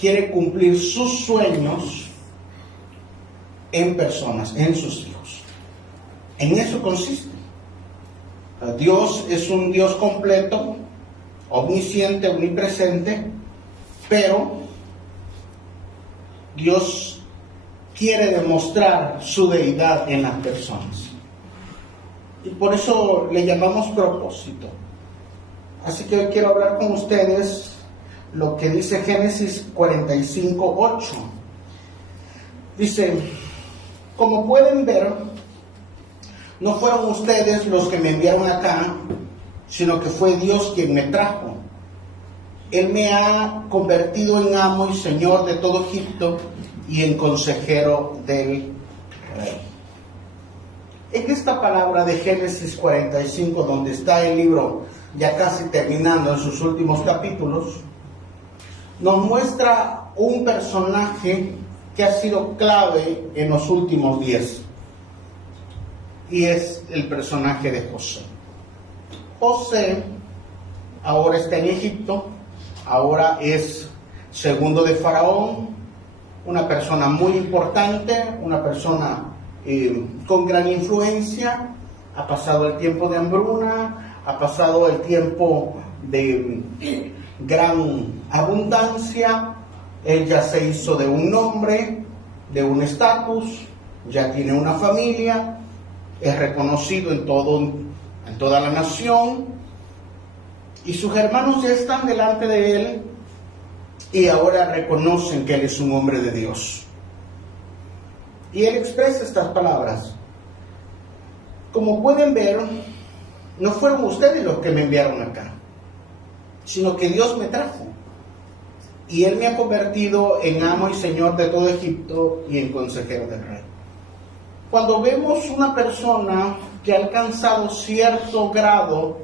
quiere cumplir sus sueños en personas, en sus hijos. En eso consiste. Dios es un Dios completo, omnisciente, omnipresente, pero Dios quiere demostrar su deidad en las personas. Y por eso le llamamos propósito. Así que hoy quiero hablar con ustedes lo que dice Génesis 45:8. Dice: como pueden ver, no fueron ustedes los que me enviaron acá, sino que fue Dios quien me trajo. Él me ha convertido en amo y señor de todo Egipto y en consejero del rey. En esta palabra de Génesis 45, donde está el libro ya casi terminando en sus últimos capítulos, nos muestra un personaje que ha sido clave en los últimos 10, y es el personaje de José. José ahora está en Egipto, ahora es segundo de Faraón, una persona muy importante, una persona con gran influencia. Ha pasado el tiempo de hambruna, ha pasado el tiempo de gran abundancia. Él ya se hizo de un nombre, de un estatus, ya tiene una familia, es reconocido en toda la nación, y sus hermanos ya están delante de él y ahora reconocen que él es un hombre de Dios. Y él expresa estas palabras: como pueden ver, no fueron ustedes los que me enviaron acá, sino que Dios me trajo. Y Él me ha convertido en amo y señor de todo Egipto y en consejero del rey. Cuando vemos una persona que ha alcanzado cierto grado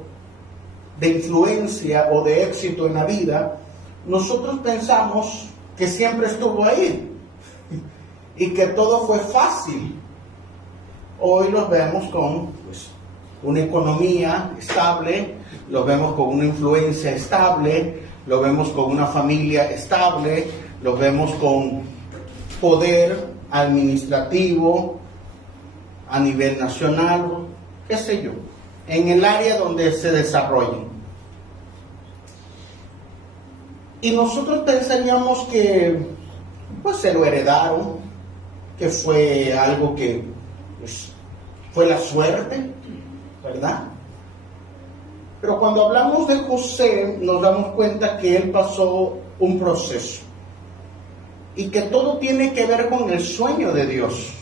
de influencia o de éxito en la vida, nosotros pensamos que siempre estuvo ahí y que todo fue fácil. Hoy los vemos con una economía estable, los vemos con una influencia estable, lo vemos con una familia estable, lo vemos con poder administrativo a nivel nacional, qué sé yo, en el área donde se desarrollen. Y nosotros pensaríamos que se lo heredaron, que fue algo que fue la suerte, ¿verdad? Pero cuando hablamos de José, nos damos cuenta que él pasó un proceso y que todo tiene que ver con el sueño de Dios.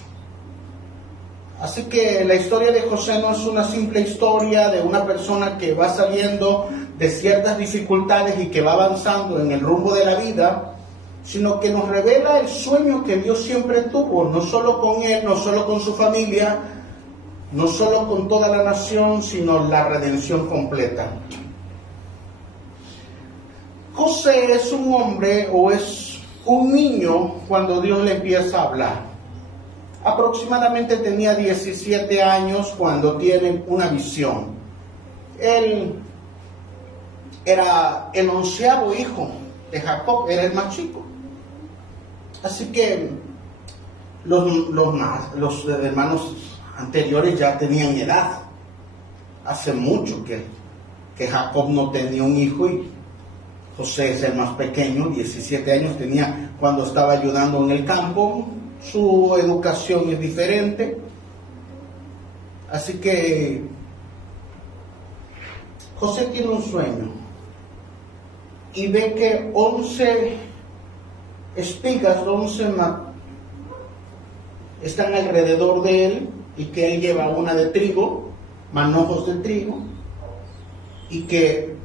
Así que la historia de José no es una simple historia de una persona que va saliendo de ciertas dificultades y que va avanzando en el rumbo de la vida, sino que nos revela el sueño que Dios siempre tuvo, no solo con él, no solo con su familia, no solo con toda la nación, sino la redención completa. José es un hombre o es un niño cuando Dios le empieza a hablar. Aproximadamente tenía 17 años cuando tiene una visión. Él era el 11º hijo de Jacob, era el más chico. Así que los hermanos anteriores ya tenían edad. Hace mucho que Jacob no tenía un hijo y José es el más pequeño, 17 años tenía cuando estaba ayudando en el campo. Su educación es diferente. Así que José tiene un sueño y ve que 11 espigas, 11 están alrededor de él, y que él lleva una de trigo, manojos de trigo, y que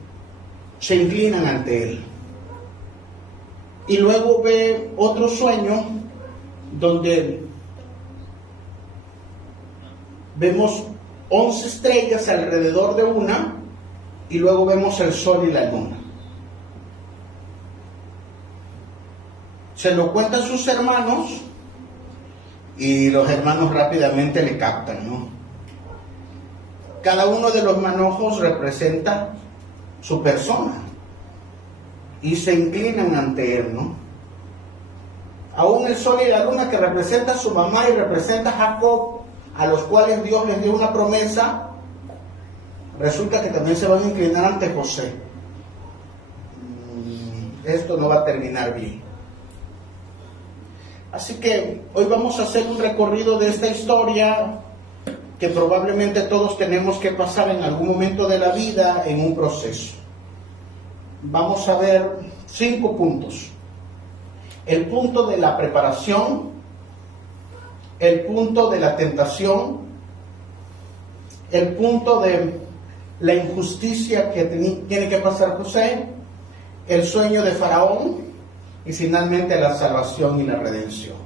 se inclinan ante él. Y luego ve otro sueño donde vemos 11 estrellas alrededor de una, y luego vemos el sol y la luna. Se lo cuentan sus hermanos, y los hermanos rápidamente le captan, ¿no? Cada uno de los manojos representa su persona y se inclinan ante él, ¿no? Aún el sol y la luna, que representa a su mamá y representa a Jacob, a los cuales Dios les dio una promesa, resulta que también se van a inclinar ante José. Esto no va a terminar bien. Así que hoy vamos a hacer un recorrido de esta historia que probablemente todos tenemos que pasar en algún momento de la vida en un proceso. Vamos a ver 5 puntos. El punto de la preparación, el punto de la tentación, el punto de la injusticia que tiene que pasar José, el sueño de Faraón y finalmente la salvación y la redención.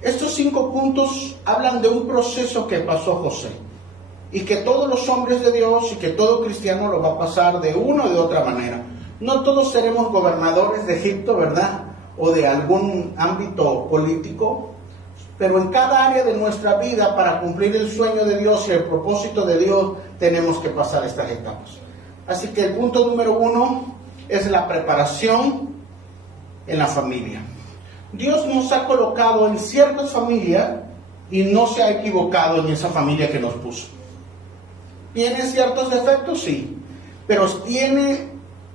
Estos 5 puntos hablan de un proceso que pasó José y que todos los hombres de Dios y que todo cristiano lo va a pasar de una o de otra manera. No todos seremos gobernadores de Egipto, ¿verdad? O de algún ámbito político, pero en cada área de nuestra vida, para cumplir el sueño de Dios y el propósito de Dios, tenemos que pasar estas etapas. Así que el punto número 1 es la preparación en la familia. Dios nos ha colocado en ciertas familias y no se ha equivocado en esa familia que nos puso. ¿Tiene ciertos defectos? Sí, pero tiene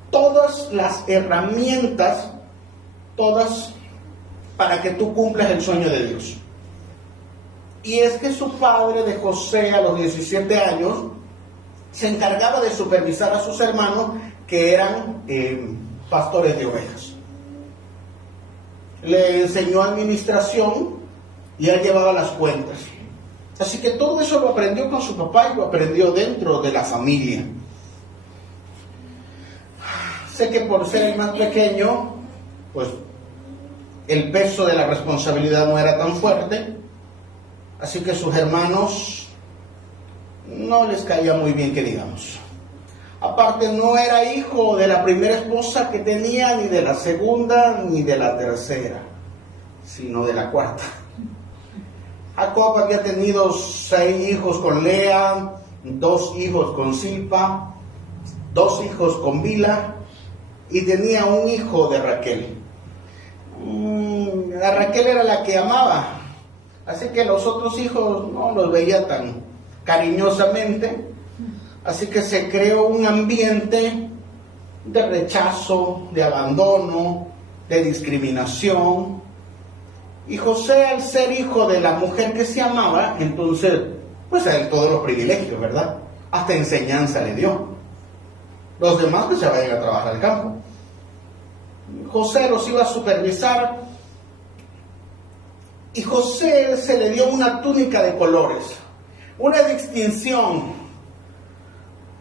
todas las herramientas, todas, para que tú cumplas el sueño de Dios. Y es que su padre de José, a los 17 años, se encargaba de supervisar a sus hermanos que eran pastores de ovejas. Le enseñó administración y él llevaba las cuentas. Así que todo eso lo aprendió con su papá y lo aprendió dentro de la familia. Sé que por ser el más pequeño, pues el peso de la responsabilidad no era tan fuerte, así que sus hermanos no les caía muy bien que digamos. Aparte, no era hijo de la primera esposa que tenía, ni de la segunda, ni de la tercera, sino de la cuarta. Jacob había tenido 6 hijos con Lea, 2 hijos con Silpa, 2 hijos con Bila, y tenía un hijo de Raquel. A Raquel era la que amaba, así que los otros hijos no los veía tan cariñosamente. Así que se creó un ambiente de rechazo, de abandono, de discriminación. Y José, al ser hijo de la mujer que se amaba, entonces, pues a él todos los privilegios, ¿verdad? Hasta enseñanza le dio. Los demás que se vayan a trabajar al campo. José los iba a supervisar. Y José se le dio una túnica de colores, una distinción.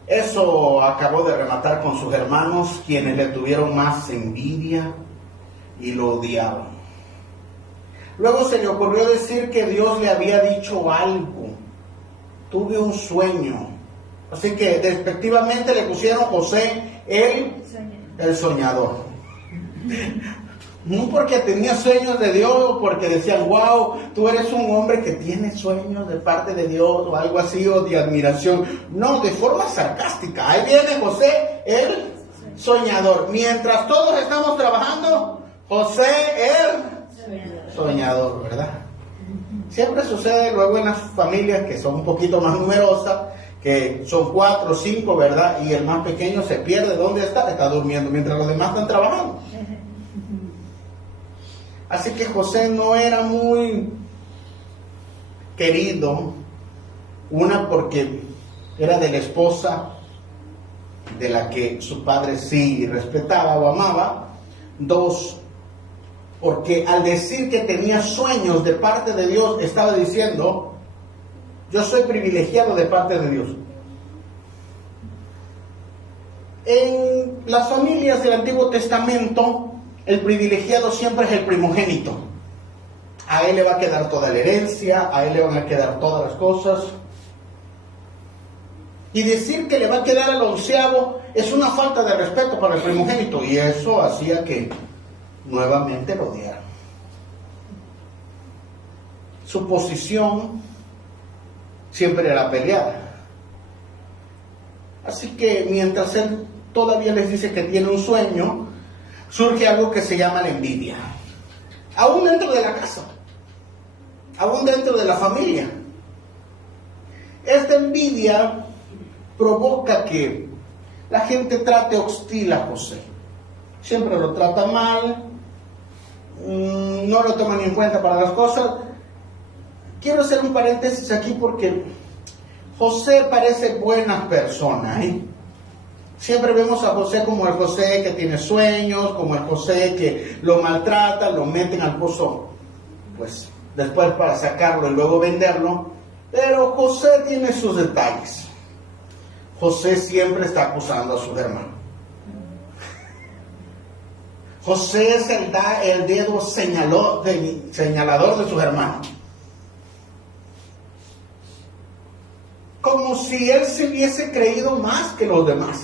Eso acabó de rematar con sus hermanos, quienes le tuvieron más envidia y lo odiaban. Luego se le ocurrió decir que Dios le había dicho algo. Tuve un sueño. Así que despectivamente le pusieron José el soñador. No porque tenía sueños de Dios, porque decían, wow, tú eres un hombre que tiene sueños de parte de Dios, o algo así, o de admiración. No, de forma sarcástica. Ahí viene José, el soñador. Mientras todos estamos trabajando, José, el soñador, ¿verdad? Siempre sucede luego en las familias que son un poquito más numerosas, que son 4 o 5, ¿verdad? Y el más pequeño se pierde. ¿Dónde está? Está durmiendo mientras los demás están trabajando. Así que José no era muy querido, una porque era de la esposa de la que su padre sí respetaba o amaba, 2, porque al decir que tenía sueños de parte de Dios, estaba diciendo, yo soy privilegiado de parte de Dios. En las familias del Antiguo Testamento, el privilegiado siempre es el primogénito. A él le va a quedar toda la herencia, a él le van a quedar todas las cosas. Y decir que le va a quedar al 11º es una falta de respeto para el primogénito, y eso hacía que nuevamente lo odiaran. Su posición siempre era peleada. Así que mientras él todavía les dice que tiene un sueño, surge algo que se llama la envidia. aún dentro de la casa, aún dentro de la familia. Esta envidia provoca que la gente trate hostil a José. Siempre lo trata mal, no lo toman en cuenta para las cosas. Quiero hacer un paréntesis aquí porque José parece buena persona, ¿eh? Siempre vemos a José como el José que tiene sueños, como el José que lo maltrata, lo meten al pozo, pues después para sacarlo y luego venderlo. Pero José tiene sus detalles. José siempre está acusando a sus hermanos. José es el dedo señalador de sus hermanos. Como si él se hubiese creído más que los demás.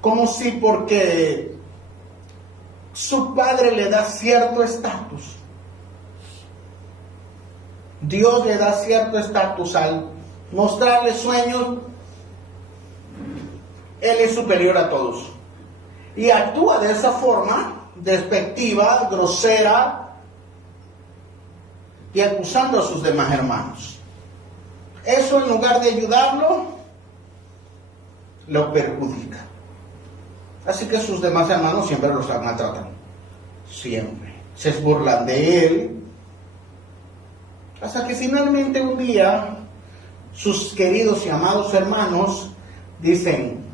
Como si porque su padre le da cierto estatus, Dios le da cierto estatus al mostrarle sueños, él es superior a todos. Y actúa de esa forma, despectiva, grosera, y acusando a sus demás hermanos. Eso, en lugar de ayudarlo, lo perjudica. Así que sus demás hermanos siempre los maltratan. Siempre. Se burlan de él. Hasta que finalmente un día, sus queridos y amados hermanos dicen: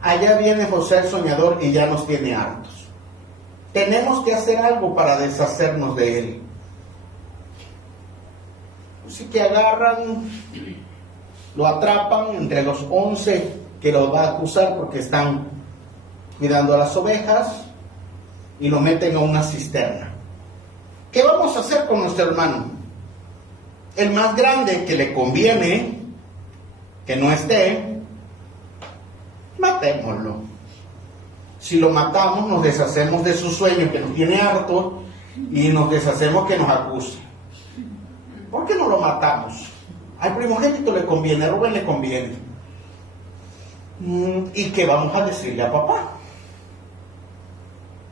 allá viene José el soñador y ya nos tiene hartos. Tenemos que hacer algo para deshacernos de él. Así que agarran, lo atrapan entre los 11 que lo va a acusar porque están cuidando a las ovejas, y lo meten a una cisterna. ¿Qué vamos a hacer con nuestro hermano? El más grande, que le conviene que no esté, matémoslo. Si lo matamos, nos deshacemos de su sueño que nos tiene hartos y nos deshacemos que nos acuse. ¿Por qué no lo matamos? Al primogénito le conviene, a Rubén le conviene. ¿Y qué vamos a decirle a papá?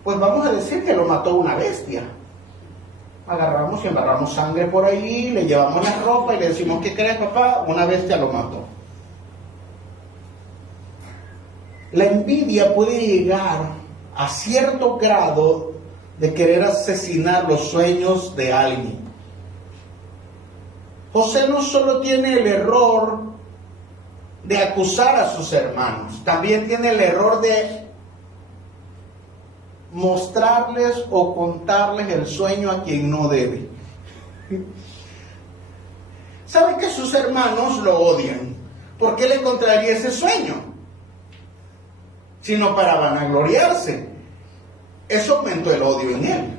Pues vamos a decir que lo mató una bestia. Agarramos y embarramos sangre por ahí, le llevamos la ropa y le decimos: ¿qué crees, papá? Una bestia lo mató. La envidia puede llegar a cierto grado de querer asesinar los sueños de alguien. José no solo tiene el error de acusar a sus hermanos, también tiene el error de mostrarles o contarles el sueño a quien no debe. ¿Sabe que sus hermanos lo odian? ¿Por qué le contaría ese sueño? Sino para vanagloriarse. Eso aumentó el odio en él.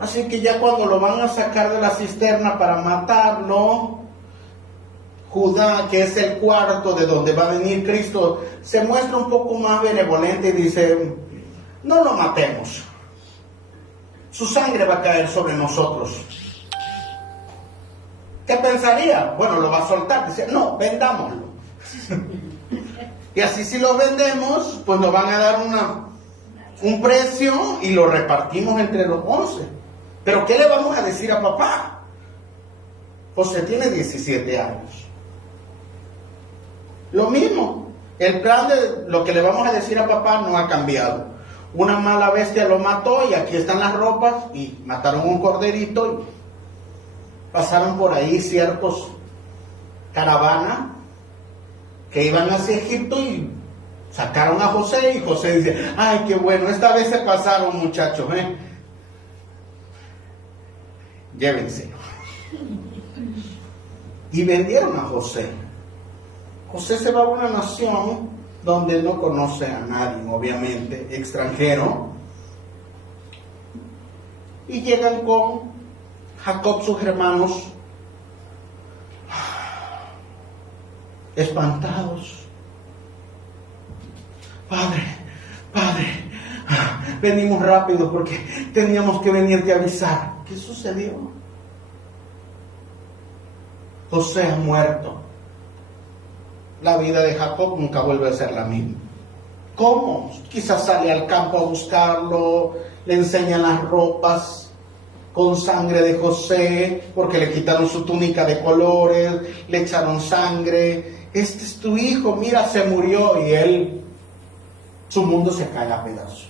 Así que ya cuando lo van a sacar de la cisterna para matarlo, Judá, que es el cuarto de donde va a venir Cristo, se muestra un poco más benevolente y dice: no lo matemos, su sangre va a caer sobre nosotros. ¿Qué pensaría? Bueno, lo va a soltar. Dice: no, vendámoslo. Y así, si lo vendemos, pues nos van a dar un precio y lo repartimos entre los 11. Pero ¿qué le vamos a decir a papá? José tiene 17 años. Lo mismo, el plan de lo que le vamos a decir a papá no ha cambiado. Una mala bestia lo mató y aquí están las ropas, y mataron un corderito y pasaron por ahí ciertos caravanas que iban hacia Egipto y sacaron a José, y José dice: ay, qué bueno, esta vez se pasaron, muchachos, llévenselo. Y vendieron a José. José se va a una nación donde no conoce a nadie, obviamente, extranjero. Y llegan con Jacob, sus hermanos, espantados. Padre, venimos rápido porque teníamos que venirte a avisar. ¿Qué sucedió? José ha muerto. La vida de Jacob nunca vuelve a ser la misma. ¿Cómo? Quizás sale al campo a buscarlo, le enseñan las ropas con sangre de José, porque le quitaron su túnica de colores, le echaron sangre. Este es tu hijo, mira, se murió, y él, su mundo se cae a pedazos.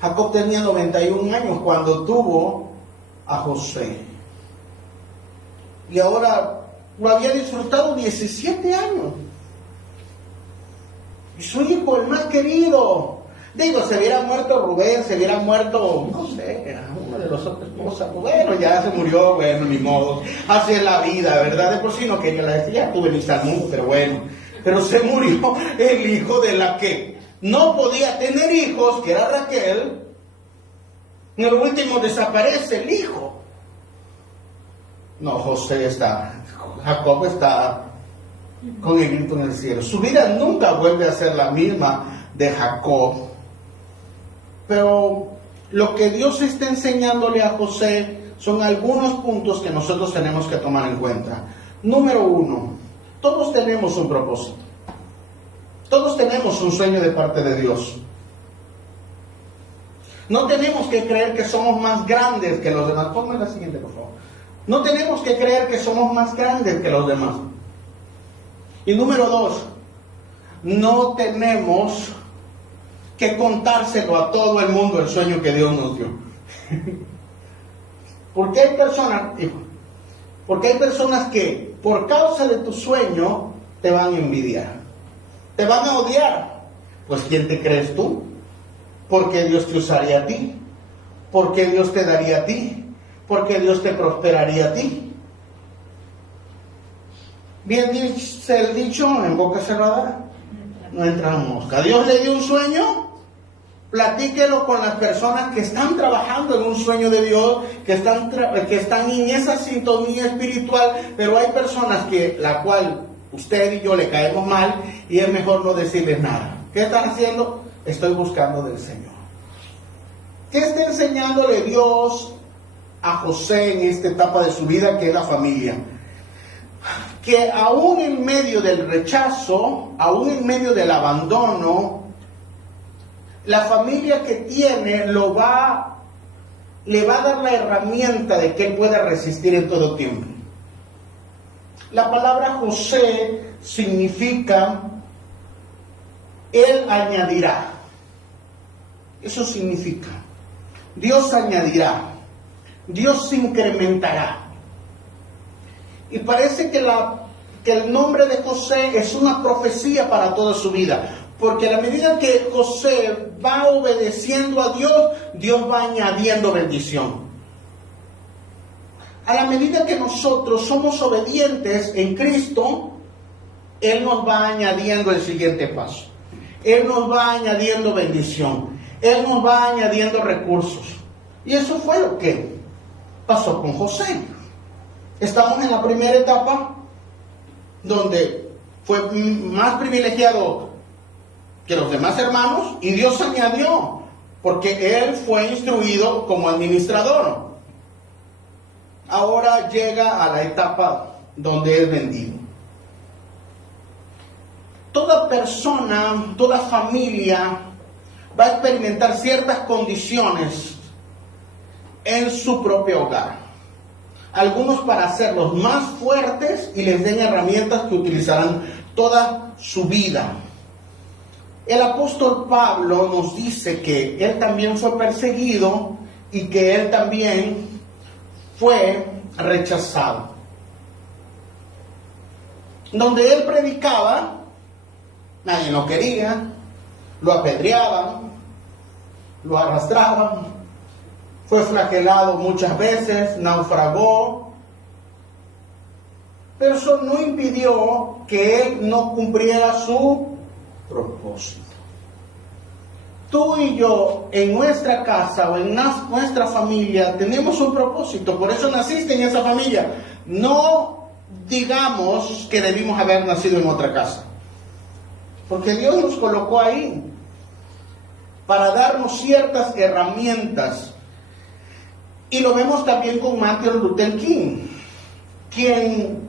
Jacob tenía 91 años cuando tuvo a José. Y ahora lo había disfrutado 17 años. Y su hijo, el más querido. Digo, se hubiera muerto Rubén, se hubiera muerto, no sé, una de las otras esposas. Bueno, ya se murió, bueno, ni modo. Así es la vida, ¿verdad? De por sí no quería la decía, tuve ni salmón, pero bueno. Pero se murió el hijo de la que no podía tener hijos, que era Raquel. En el último desaparece el hijo. No, Jacob está con el grito en el cielo. Su vida nunca vuelve a ser la misma de Jacob. Pero lo que Dios está enseñándole a José son algunos puntos que nosotros tenemos que tomar en cuenta. Número 1, todos tenemos un propósito. Todos tenemos un sueño de parte de Dios. No tenemos que creer que somos más grandes que los demás. Ponme la siguiente, por favor. No tenemos que creer que somos más grandes que los demás. Y número 2, no tenemos que contárselo a todo el mundo el sueño que Dios nos dio. Porque hay personas que por causa de tu sueño te van a envidiar, te van a odiar. Pues ¿quién te crees tú? ¿Por qué Dios te usaría a ti? ¿Por qué Dios te daría a ti? ¿Por qué Dios te prosperaría a ti? Bien dice el dicho, en boca cerrada no entra mosca. Dios le dio un sueño, platíquelo con las personas que están trabajando en un sueño de Dios, que están en esa sintonía espiritual, pero hay personas que la cual usted y yo le caemos mal y es mejor no decirles nada. ¿Qué están haciendo? Estoy buscando del Señor. ¿Qué está enseñándole Dios a José en esta etapa de su vida, que es la familia? Que aún en medio del rechazo, aún en medio del abandono, la familia que tiene le va a dar la herramienta de que él pueda resistir en todo tiempo. La palabra José significa Él añadirá. Eso significa Dios añadirá, Dios incrementará. Y parece que el nombre de José es una profecía para toda su vida. Porque a la medida que José va obedeciendo a Dios, Dios va añadiendo bendición. A la medida que nosotros somos obedientes en Cristo, Él nos va añadiendo el siguiente paso. Él nos va añadiendo bendición. Él nos va añadiendo recursos. Y eso fue lo que pasó con José. Estamos en la primera etapa donde fue más privilegiado que los demás hermanos y Dios añadió porque él fue instruido como administrador. Ahora llega a la etapa donde es vendido. Toda persona, toda familia va a experimentar ciertas condiciones en su propio hogar. Algunos para hacerlos más fuertes y les den herramientas que utilizarán toda su vida. El apóstol Pablo nos dice que él también fue perseguido y que él también fue rechazado. Donde él predicaba, nadie lo quería, lo apedreaban, lo arrastraban, fue flagelado muchas veces, naufragó, pero eso no impidió que él no cumpliera su propósito. Tú y yo en nuestra casa o en nuestra familia tenemos un propósito, por eso naciste en esa familia. No digamos que debimos haber nacido en otra casa, porque Dios nos colocó ahí para darnos ciertas herramientas. Y lo vemos también con Martin Luther King, quien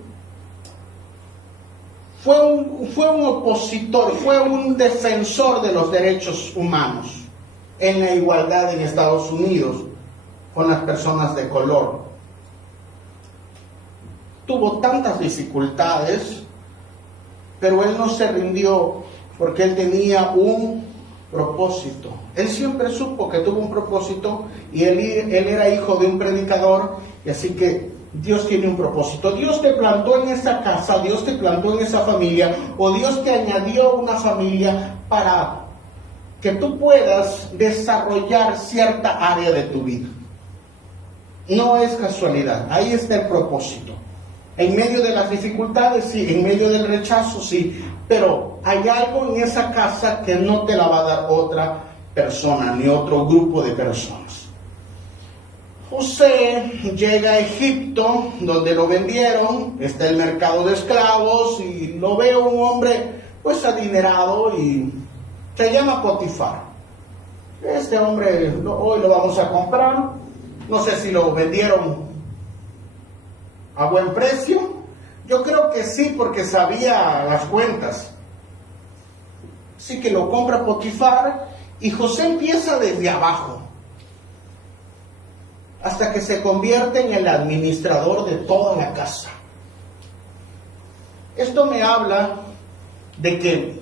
fue un opositor, fue un defensor de los derechos humanos en la igualdad en Estados Unidos con las personas de color. Tuvo tantas dificultades, pero él no se rindió porque él tenía un propósito. Él siempre supo que tuvo un propósito y él era hijo de un predicador, y así que Dios tiene un propósito. Dios te plantó en esa casa, Dios te plantó en esa familia, o Dios te añadió una familia para que tú puedas desarrollar cierta área de tu vida. No es casualidad, ahí está el propósito. En medio de las dificultades, sí, en medio del rechazo, sí, pero hay algo en esa casa que no te la va a dar otra persona, ni otro grupo de personas. José llega a Egipto, donde lo vendieron, está el mercado de esclavos, y lo ve un hombre pues adinerado y se llama Potifar. Este hombre hoy lo vamos a comprar, no sé si lo vendieron a buen precio. Yo creo que sí, porque sabía las cuentas. Así que lo compra Potifar y José empieza desde abajo hasta que se convierte en el administrador de toda la casa. Esto me habla de que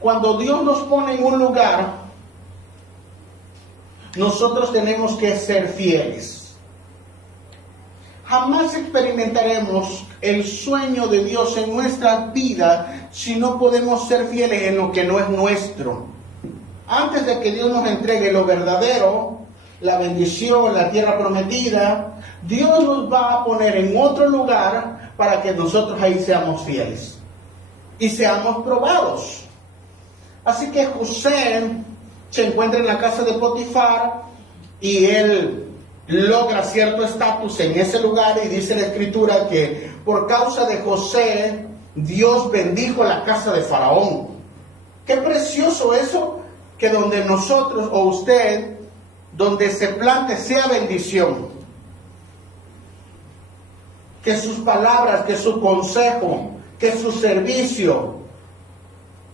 cuando Dios nos pone en un lugar, nosotros tenemos que ser fieles. Jamás experimentaremos el sueño de Dios en nuestra vida si no podemos ser fieles en lo que no es nuestro. Antes de que Dios nos entregue lo verdadero, la bendición, la tierra prometida, Dios nos va a poner en otro lugar para que nosotros ahí seamos fieles y seamos probados. Así que José se encuentra en la casa de Potifar y él logra cierto estatus en ese lugar, y dice la Escritura que por causa de José Dios bendijo la casa de Faraón. Qué precioso eso, que donde nosotros o usted, donde se plante, sea bendición. Que sus palabras, que su consejo, que su servicio,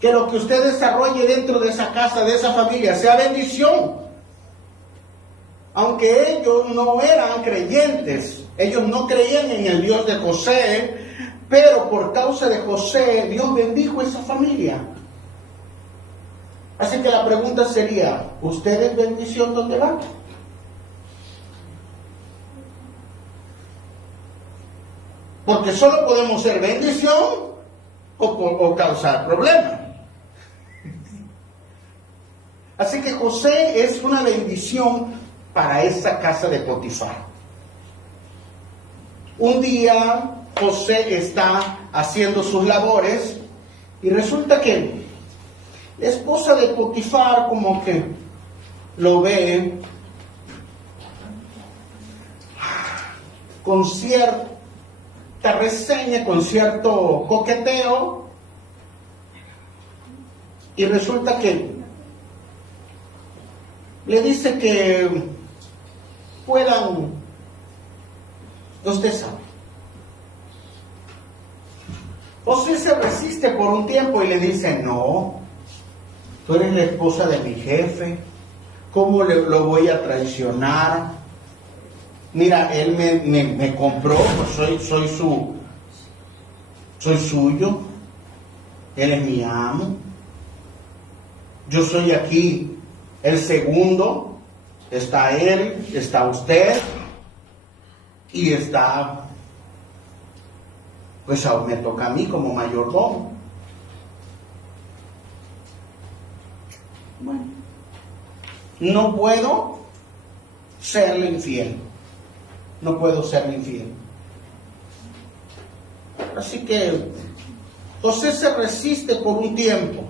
que lo que usted desarrolle dentro de esa casa, de esa familia, sea bendición. Aunque ellos no eran creyentes, ellos no creían en el Dios de José, pero por causa de José, Dios bendijo esa familia. Así que la pregunta sería, ¿usted es bendición donde va? Porque solo podemos ser bendición o causar problemas. Así que José es una bendición para esa casa de Potifar. Un día José está haciendo sus labores y resulta que la esposa de Potifar como que lo ve con cierta reseña, con cierto coqueteo, y resulta que le dice que puedan, usted sabe. José se resiste por un tiempo y le dice, no, tú eres la esposa de mi jefe, ¿cómo lo voy a traicionar? Mira, él me compró, pues soy suyo, él es mi amo, yo soy aquí el segundo. Está él, está usted y está, pues aún me toca a mí como mayordomo. Bueno, no puedo serle infiel. No puedo serle infiel. Así que José se resiste por un tiempo.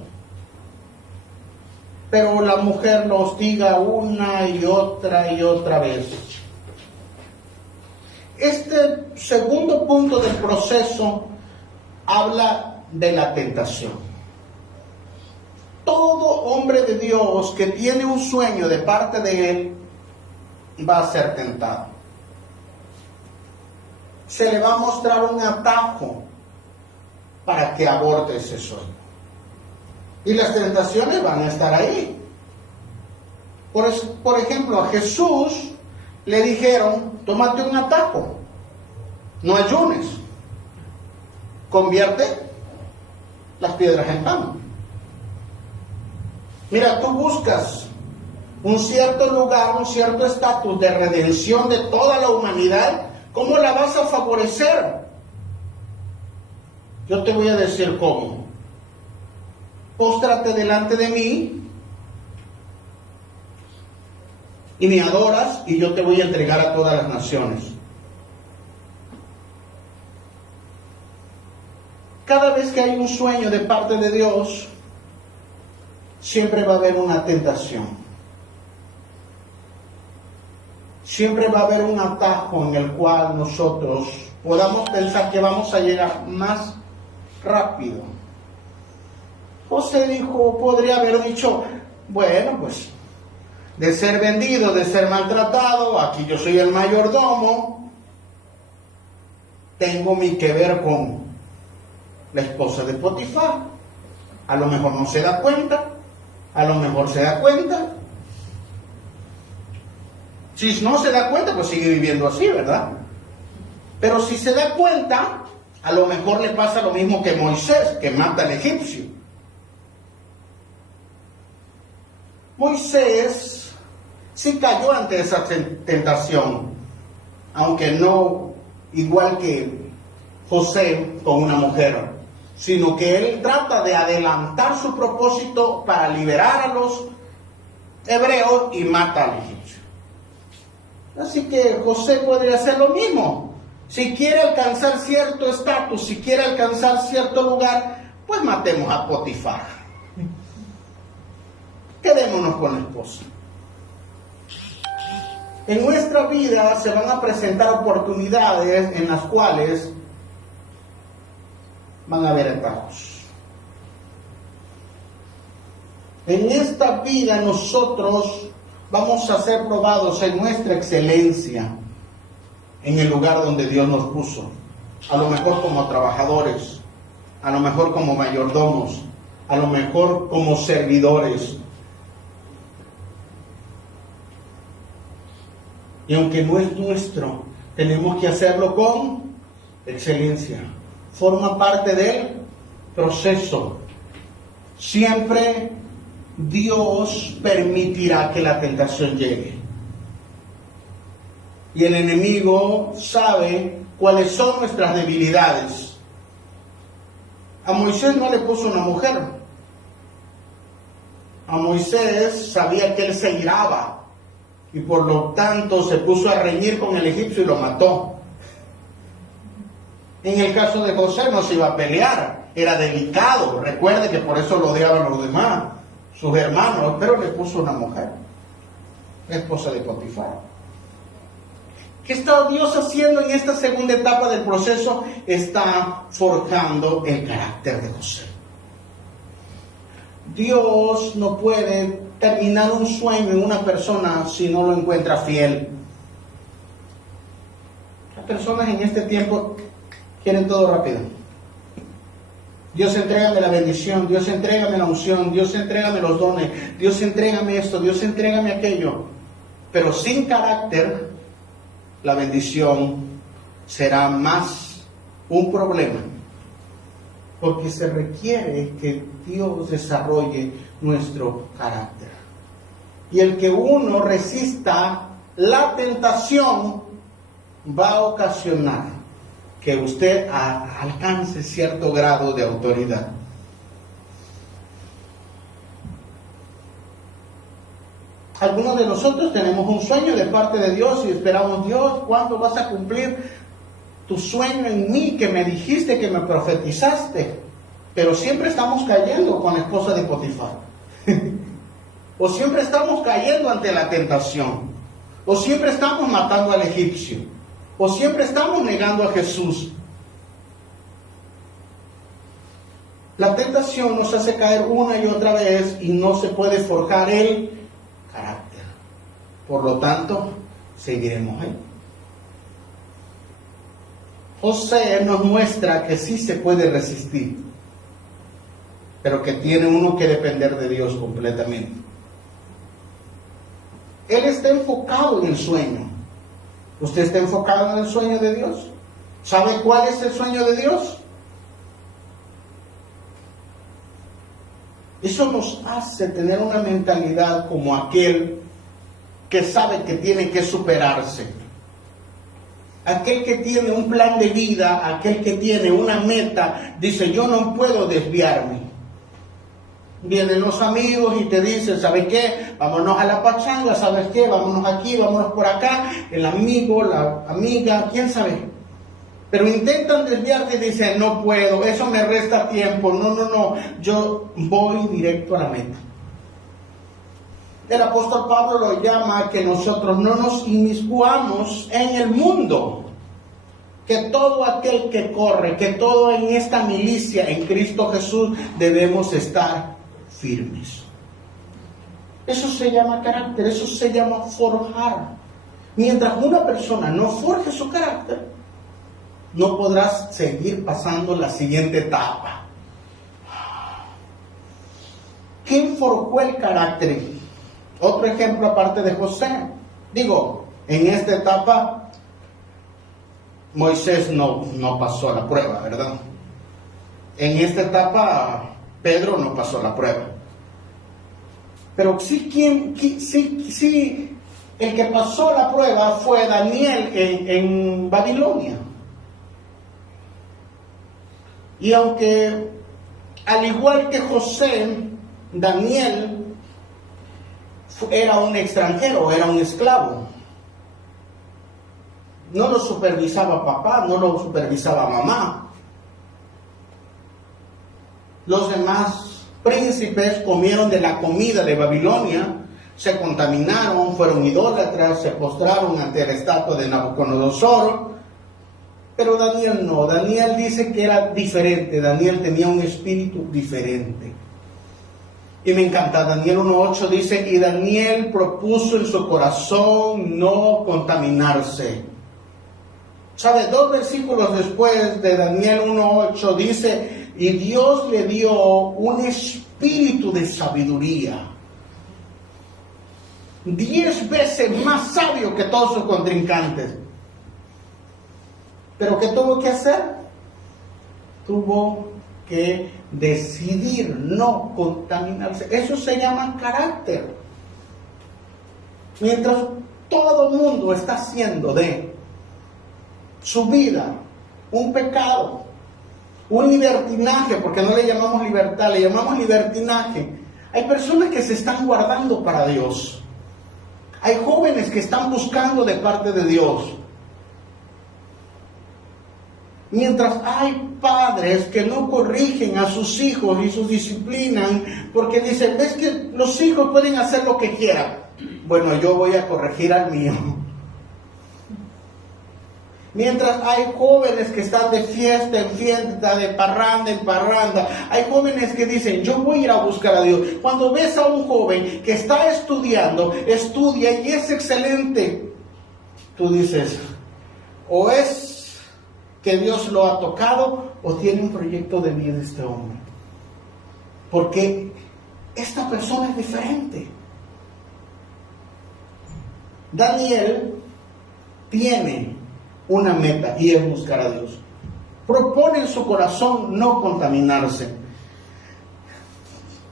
Pero la mujer lo hostiga una y otra vez. Este segundo punto del proceso habla de la tentación. Todo hombre de Dios que tiene un sueño de parte de él va a ser tentado. Se le va a mostrar un atajo para que aborte ese sueño. Y las tentaciones van a estar ahí. Por ejemplo, a Jesús le dijeron, tómate un atajo, no ayunes, convierte las piedras en pan. Mira, tú buscas un cierto lugar, un cierto estatus de redención de toda la humanidad, ¿cómo la vas a favorecer? Yo te voy a decir cómo. Póstrate delante de mí y me adoras y yo te voy a entregar a todas las naciones. Cada vez que hay un sueño de parte de Dios, siempre va a haber una tentación. Siempre va a haber un atajo en el cual nosotros podamos pensar que vamos a llegar más rápido. José dijo, podría haber dicho, bueno, pues, de ser vendido, de ser maltratado, aquí yo soy el mayordomo, tengo mi que ver con la esposa de Potifar. A lo mejor no se da cuenta, a lo mejor se da cuenta. Si no se da cuenta, pues sigue viviendo así, ¿verdad? Pero si se da cuenta, a lo mejor le pasa lo mismo que Moisés, que mata al egipcio. Moisés sí cayó ante esa tentación, aunque no igual que José con una mujer, sino que él trata de adelantar su propósito para liberar a los hebreos y mata al egipcio. Así que José podría hacer lo mismo. Si quiere alcanzar cierto estatus, si quiere alcanzar cierto lugar, pues matemos a Potifar. Quedémonos con la esposa. En nuestra vida se van a presentar oportunidades en las cuales van a haber atajos. En esta vida nosotros vamos a ser probados en nuestra excelencia en el lugar donde Dios nos puso. A lo mejor como trabajadores, a lo mejor como mayordomos, a lo mejor como servidores. Y aunque no es nuestro, tenemos que hacerlo con excelencia. Forma parte del proceso. Siempre Dios permitirá que la tentación llegue. Y el enemigo sabe cuáles son nuestras debilidades. A Moisés no le puso una mujer. A Moisés sabía que él se iraba. Y por lo tanto se puso a reñir con el egipcio y lo mató. En el caso de José no se iba a pelear, era delicado. Recuerde que por eso lo odiaban los demás, sus hermanos, pero le puso una mujer, la esposa de Potifar. ¿Qué está Dios haciendo en esta segunda etapa del proceso? Está forjando el carácter de José. Dios no puede terminar un sueño en una persona si no lo encuentra fiel. Las personas en este tiempo quieren todo rápido. Dios, entrégame la bendición, Dios, entrégame la unción, Dios, entrégame los dones, Dios, entrégame esto, Dios, entrégame aquello. Pero sin carácter, la bendición será más un problema. Porque se requiere que Dios desarrolle nuestro carácter. Y el que uno resista la tentación va a ocasionar que usted alcance cierto grado de autoridad. Algunos de nosotros tenemos un sueño de parte de Dios y esperamos, Dios, ¿cuándo vas a cumplir tu sueño en mí que me dijiste, que me profetizaste? Pero siempre estamos cayendo con la esposa de Potifar. O siempre estamos cayendo ante la tentación. O siempre estamos matando al egipcio. O siempre estamos negando a Jesús. La tentación nos hace caer una y otra vez y no se puede forjar el carácter. Por lo tanto, seguiremos ahí. José nos muestra que sí se puede resistir, pero que tiene uno que depender de Dios completamente. Él está enfocado en el sueño. ¿Usted está enfocado en el sueño de Dios? ¿Sabe cuál es el sueño de Dios? Eso nos hace tener una mentalidad como aquel que sabe que tiene que superarse. Aquel que tiene un plan de vida, aquel que tiene una meta, dice, yo no puedo desviarme. Vienen los amigos y te dicen, ¿sabes qué? Vámonos a la pachanga, ¿sabes qué? Vámonos aquí, vámonos por acá. El amigo, la amiga, quién sabe. Pero intentan desviarte y dicen, no puedo, eso me resta tiempo. No, yo voy directo a la meta. El apóstol Pablo lo llama que nosotros no nos inmiscuamos en el mundo. Que todo aquel que corre, que todo en esta milicia en Cristo Jesús debemos estar firmes. Eso se llama carácter, eso se llama forjar. Mientras una persona no forje su carácter, no podrás seguir pasando la siguiente etapa. ¿Quién forjó el carácter? Otro ejemplo aparte de José. Digo, en esta etapa Moisés no pasó la prueba, ¿verdad? En esta etapa Pedro no pasó la prueba. Pero sí, el que pasó la prueba fue Daniel en Babilonia. Y aunque, al igual que José, Daniel era un extranjero, era un esclavo. No lo supervisaba papá, no lo supervisaba mamá. Los demás príncipes comieron de la comida de Babilonia, se contaminaron, fueron idólatras, se postraron ante la estatua de Nabucodonosor. Pero Daniel no, Daniel dice que era diferente, Daniel tenía un espíritu diferente. Y me encanta, Daniel 1.8 dice, y Daniel propuso en su corazón no contaminarse. ¿Sabe? 2 versículos después de Daniel 1.8 dice, y Dios le dio un espíritu de sabiduría. 10 veces más sabio que todos sus contrincantes. ¿Pero qué tuvo que hacer? Tuvo que decidir no contaminarse. Eso se llama carácter. Mientras todo el mundo está haciendo de su vida un pecado, un libertinaje, porque no le llamamos libertad, le llamamos libertinaje. Hay personas que se están guardando para Dios. Hay jóvenes que están buscando de parte de Dios. Mientras hay padres que no corrigen a sus hijos y sus disciplinan, porque dicen, ves que los hijos pueden hacer lo que quieran. Bueno, yo voy a corregir al mío. Mientras hay jóvenes que están de fiesta en fiesta, de parranda en parranda, hay jóvenes que dicen, yo voy a ir a buscar a Dios. Cuando ves a un joven que está estudiando, estudia y es excelente, tú dices, o es que Dios lo ha tocado o tiene un proyecto de vida este hombre. Porque esta persona es diferente. Daniel tiene una meta y es buscar a Dios. Propone en su corazón no contaminarse.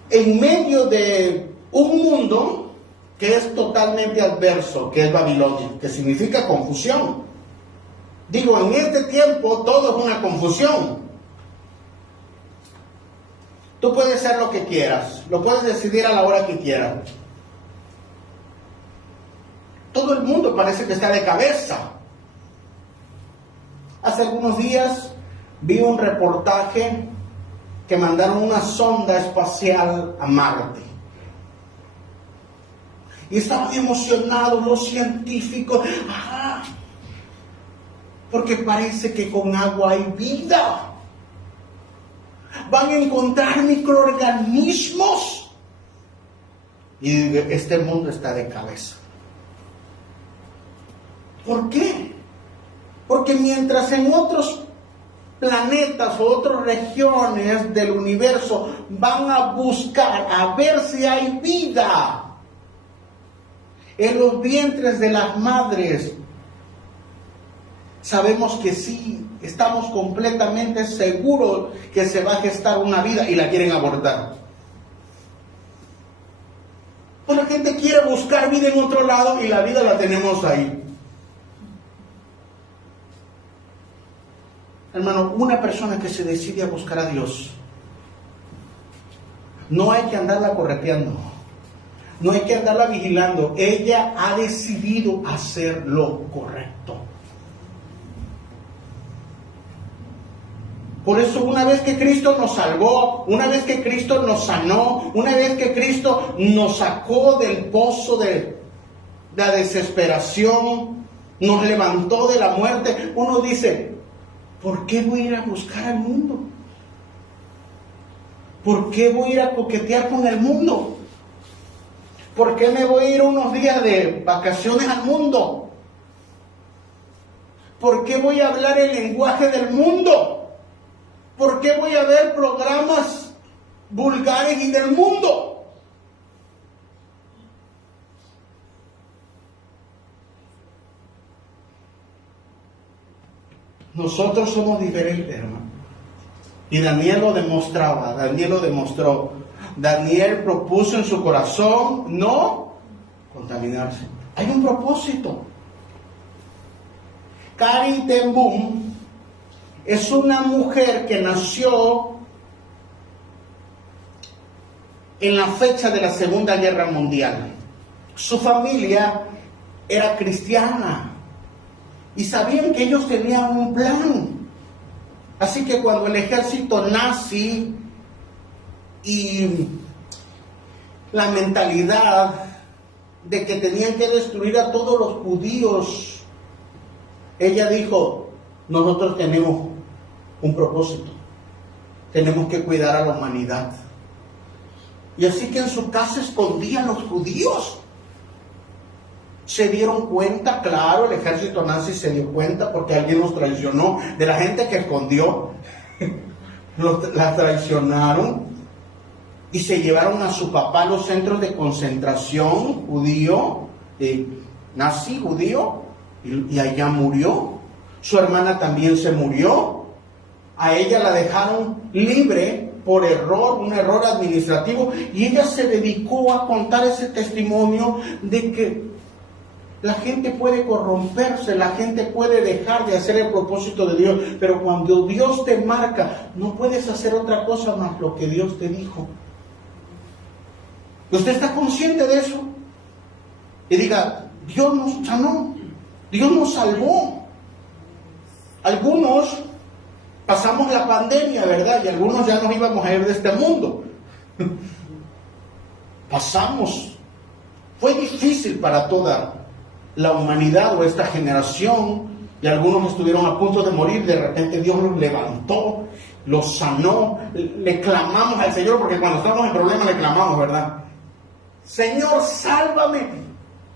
En medio de un mundo que es totalmente adverso, que es Babilonia, que significa confusión. Digo, en este tiempo todo es una confusión. Tú puedes hacer lo que quieras, lo puedes decidir a la hora que quieras. Todo el mundo parece que está de cabeza. Hace algunos días vi un reportaje que mandaron una sonda espacial a Marte. Y estaban emocionados los científicos. Porque parece que con agua hay vida. Van a encontrar microorganismos. Y este mundo está de cabeza. ¿Por qué? Porque mientras en otros planetas o otras regiones del universo van a buscar a ver si hay vida en los vientres de las madres. Sabemos que sí, estamos completamente seguros que se va a gestar una vida y la quieren abortar. Pues la gente quiere buscar vida en otro lado y la vida la tenemos ahí. Hermano, una persona que se decide a buscar a Dios, no hay que andarla correteando, no hay que andarla vigilando. Ella ha decidido hacer lo correcto. Por eso, una vez que Cristo nos salvó, una vez que Cristo nos sanó, una vez que Cristo nos sacó del pozo de la desesperación, nos levantó de la muerte, uno dice: ¿por qué voy a ir a buscar al mundo? ¿Por qué voy a ir a coquetear con el mundo? ¿Por qué me voy a ir unos días de vacaciones al mundo? ¿Por qué voy a hablar el lenguaje del mundo? ¿Por qué voy a ver programas vulgares y del mundo? Nosotros somos diferentes, hermano. Y Daniel lo demostraba, Daniel lo demostró. Daniel propuso en su corazón no contaminarse. Hay un propósito. Corrie ten Boom es una mujer que nació en la fecha de la Segunda Guerra Mundial. Su familia era cristiana y sabían que ellos tenían un plan. Así que cuando el ejército nazi y la mentalidad de que tenían que destruir a todos los judíos, ella dijo: nosotros tenemos un propósito, tenemos que cuidar a la humanidad. Y así que en su casa escondían los judíos. Se dieron cuenta, claro, el ejército nazi se dio cuenta porque alguien los traicionó. De la gente que escondió, la traicionaron y se llevaron a su papá a los centros de concentración judío, nazi judío, y allá murió. Su hermana también se murió. A ella la dejaron libre por error, un error administrativo, y ella se dedicó a contar ese testimonio de que la gente puede corromperse, la gente puede dejar de hacer el propósito de Dios, pero cuando Dios te marca, no puedes hacer otra cosa más lo que Dios te dijo. ¿Usted está consciente de eso? Y diga: Dios nos sanó, Dios nos salvó. Algunos pasamos la pandemia, ¿verdad? Y algunos ya nos íbamos a ir de este mundo. Pasamos. Fue difícil para toda la humanidad o esta generación, y algunos estuvieron a punto de morir. De repente Dios los levantó, los sanó. Le clamamos al Señor, porque cuando estamos en problemas le clamamos, ¿verdad? Señor, sálvame,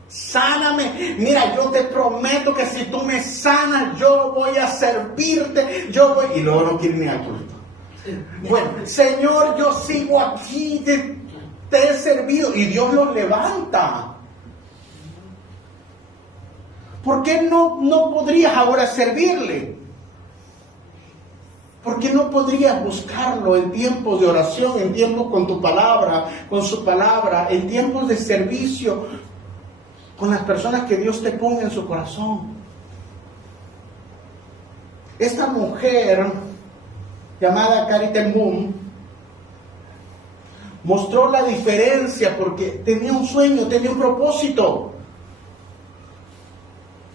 sáname. Mira, yo te prometo que si tú me sanas, yo voy a servirte, y luego no quieren ni al culto. Bueno, Señor, yo sigo aquí, te he servido, y Dios los levanta. ¿Por qué no podrías ahora servirle? ¿Por qué no podrías buscarlo en tiempos de oración, en tiempos con tu palabra, con su palabra, en tiempos de servicio, con las personas que Dios te ponga en su corazón? Esta mujer llamada Corrie ten Boom mostró la diferencia porque tenía un sueño, tenía un propósito.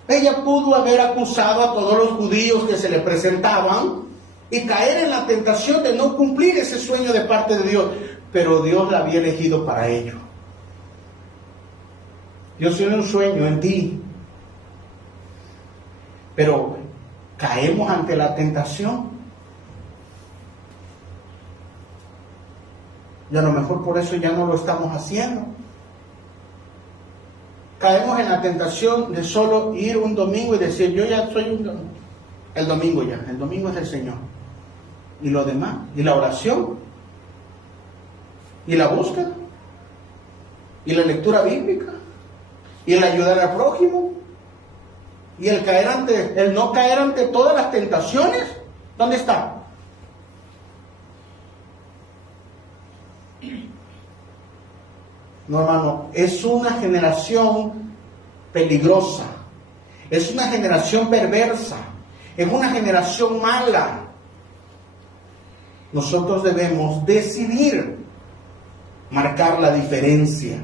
Ella pudo haber acusado a todos los judíos que se le presentaban y caer en la tentación de no cumplir ese sueño de parte de Dios, pero Dios la había elegido para ello. Dios tiene un sueño en ti, pero caemos ante la tentación, y a lo mejor por eso ya no lo estamos haciendo. Caemos en la tentación de solo ir un domingo y decir: yo ya soy el domingo es del Señor. y lo demás, y la oración, y la búsqueda, y la lectura bíblica, y el ayudar al prójimo, y el no caer ante todas las tentaciones. ¿Dónde está? No, hermano, es una generación peligrosa, es una generación perversa, es una generación mala. Nosotros debemos decidir marcar la diferencia.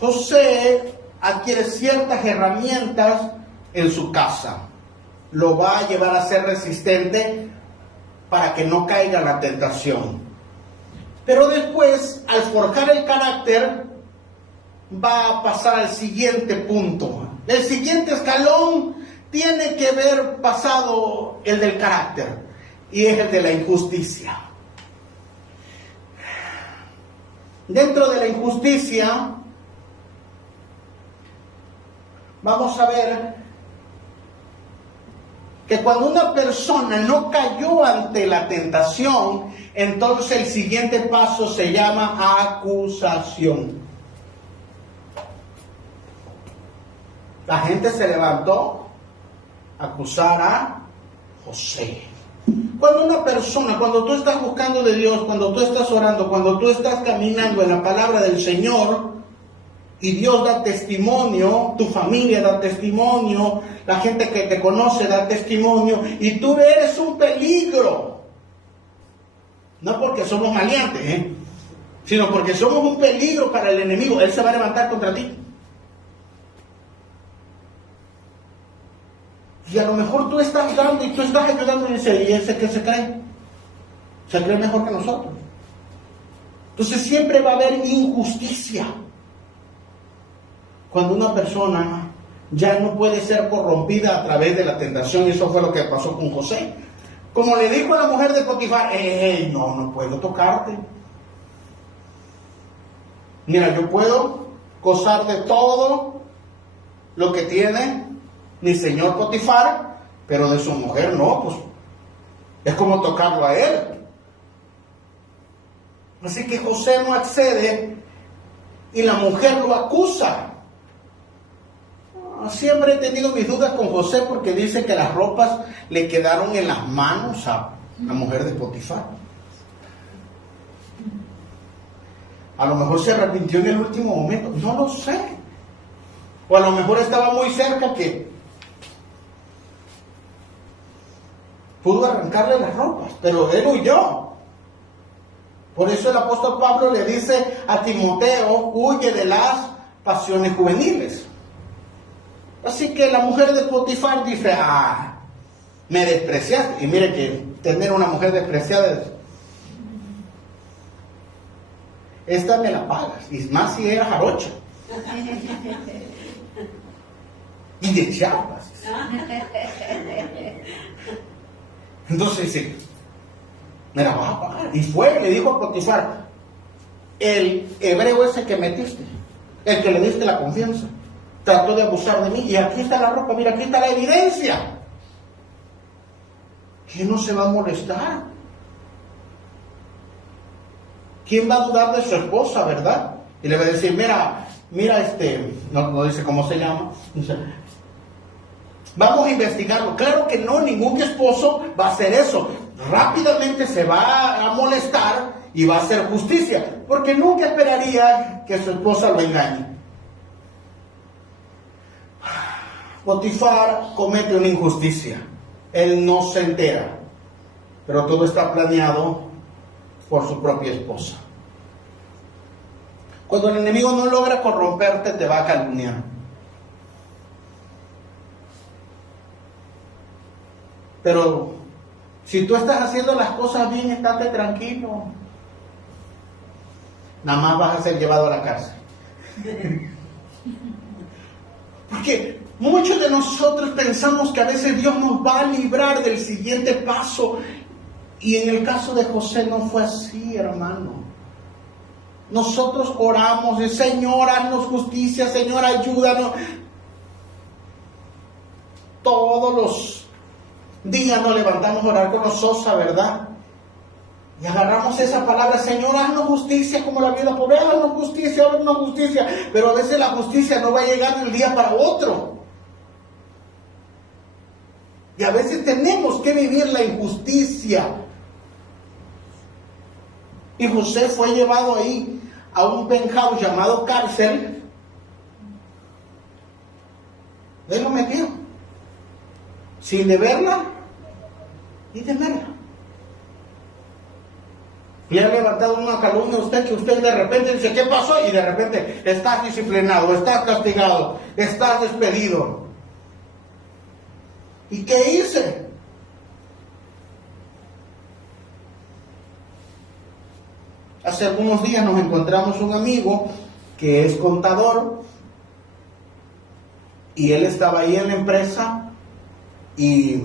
José adquiere ciertas herramientas en su casa. Lo va a llevar a ser resistente para que no caiga en la tentación. Pero después, al forjar el carácter, va a pasar al siguiente punto. El siguiente escalón tiene que ver pasado el del carácter, y es el de la injusticia. Dentro de la injusticia, vamos a ver que cuando una persona no cayó ante la tentación, entonces el siguiente paso se llama acusación. La gente se levantó a acusar a José. Cuando una persona, cuando tú estás buscando de Dios, cuando tú estás orando, cuando tú estás caminando en la palabra del Señor, y Dios da testimonio, tu familia da testimonio, la gente que te conoce da testimonio, y tú eres un peligro. No porque somos maleantes, sino porque somos un peligro para el enemigo. Él se va a levantar contra ti. Y a lo mejor tú estás dando y tú estás ayudando, y ese que se cree mejor que nosotros. Entonces siempre va a haber injusticia. Cuando una persona ya no puede ser corrompida a través de la tentación, y eso fue lo que pasó con José. Como le dijo a la mujer de Potifar, no puedo tocarte. Mira, yo puedo gozar de todo lo que tiene mi señor Potifar, pero de su mujer no, pues es como tocarlo a él. Así que José no accede y la mujer lo acusa. Siempre he tenido mis dudas con José porque dice que las ropas le quedaron en las manos a la mujer de Potifar. A lo mejor se arrepintió en el último momento, no lo sé. O a lo mejor estaba muy cerca que pudo arrancarle las ropas, pero él huyó. Por eso el apóstol Pablo le dice a Timoteo, huye de las pasiones juveniles. Así que la mujer de Potifar dice, me despreciaste. Y mire que tener una mujer despreciada esta me la pagas. Y más si era jarocha. Y de Chiapas. Entonces dice, me la vas a pagar. Y fue, le dijo a Potifar, el hebreo ese que metiste, el que le diste la confianza, trató de abusar de mí, y aquí está la ropa, mira, aquí está la evidencia. ¿Quién no se va a molestar? ¿Quién va a dudar de su esposa, verdad? Y le va a decir, mira, no dice cómo se llama, dice, vamos a investigarlo. Claro que no, ningún esposo va a hacer eso. Rápidamente se va a molestar y va a hacer justicia, porque nunca esperaría que su esposa lo engañe. Potifar comete una injusticia. Él no se entera, pero todo está planeado por su propia esposa. Cuando el enemigo no logra corromperte, te va a calumniar. Pero si tú estás haciendo las cosas bien, estate tranquilo. Nada más vas a ser llevado a la cárcel. Porque muchos de nosotros pensamos que a veces Dios nos va a librar del siguiente paso. Y en el caso de José no fue así, hermano. Nosotros oramos, Señor, haznos justicia, Señor, ayúdanos. Todos día nos levantamos a orar con los Sosa, ¿verdad? Y agarramos esa palabra, Señor, haznos justicia como la vida pobre, haznos justicia, pero a veces la justicia no va a llegar de un día para otro. Y a veces tenemos que vivir la injusticia. Y José fue llevado ahí a un penthouse llamado cárcel. Él lo metió, sin deberla y temerla. Le ha levantado una calumnia a usted que usted de repente dice, ¿qué pasó? Y de repente estás disciplinado, estás castigado, estás despedido. ¿Y qué hice? Hace algunos días nos encontramos un amigo que es contador y él estaba ahí en la empresa y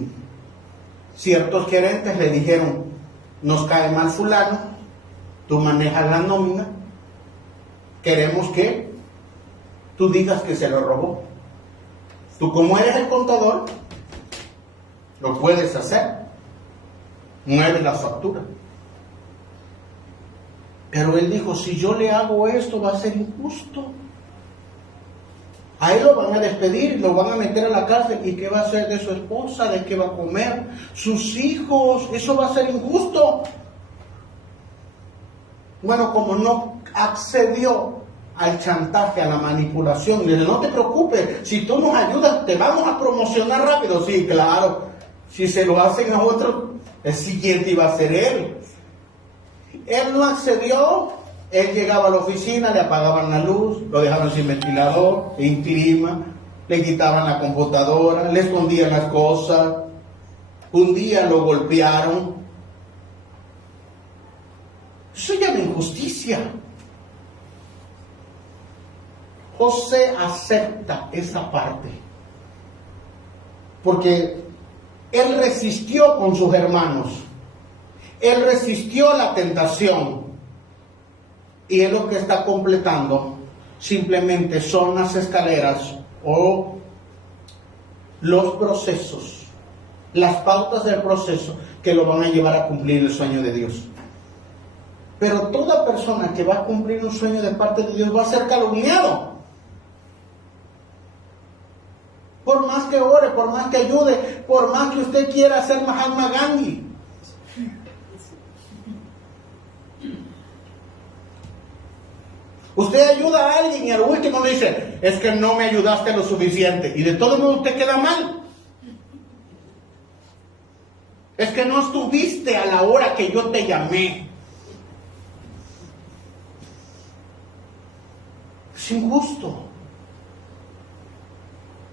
ciertos gerentes le dijeron, nos cae mal fulano, tú manejas la nómina, queremos que tú digas que se lo robó. Tú como eres el contador, lo puedes hacer, mueves la factura. Pero él dijo, si yo le hago esto va a ser injusto. A él lo van a despedir, lo van a meter a la cárcel. ¿Y qué va a hacer de su esposa? ¿De qué va a comer? Sus hijos, eso va a ser injusto. Bueno, como no accedió al chantaje, a la manipulación, le dijo, no te preocupes, si tú nos ayudas te vamos a promocionar rápido. Sí, claro, si se lo hacen a otro, el siguiente iba a ser él. Él no accedió, él llegaba a la oficina, le apagaban la luz, lo dejaron sin ventilador, sin clima, le quitaban la computadora, le escondían las cosas. Un día lo golpearon. Eso se llama injusticia. José acepta esa parte, porque él resistió con sus hermanos. Él resistió la tentación y es lo que está completando. Simplemente son las escaleras o los procesos, las pautas del proceso que lo van a llevar a cumplir el sueño de Dios. Pero toda persona que va a cumplir un sueño de parte de Dios va a ser calumniado. Por más que ore, por más que ayude, por más que usted quiera ser Mahatma Gandhi. Usted ayuda a alguien y al último le dice, es que no me ayudaste lo suficiente. Y de todo modo usted queda mal. Es que no estuviste a la hora que yo te llamé. Es injusto.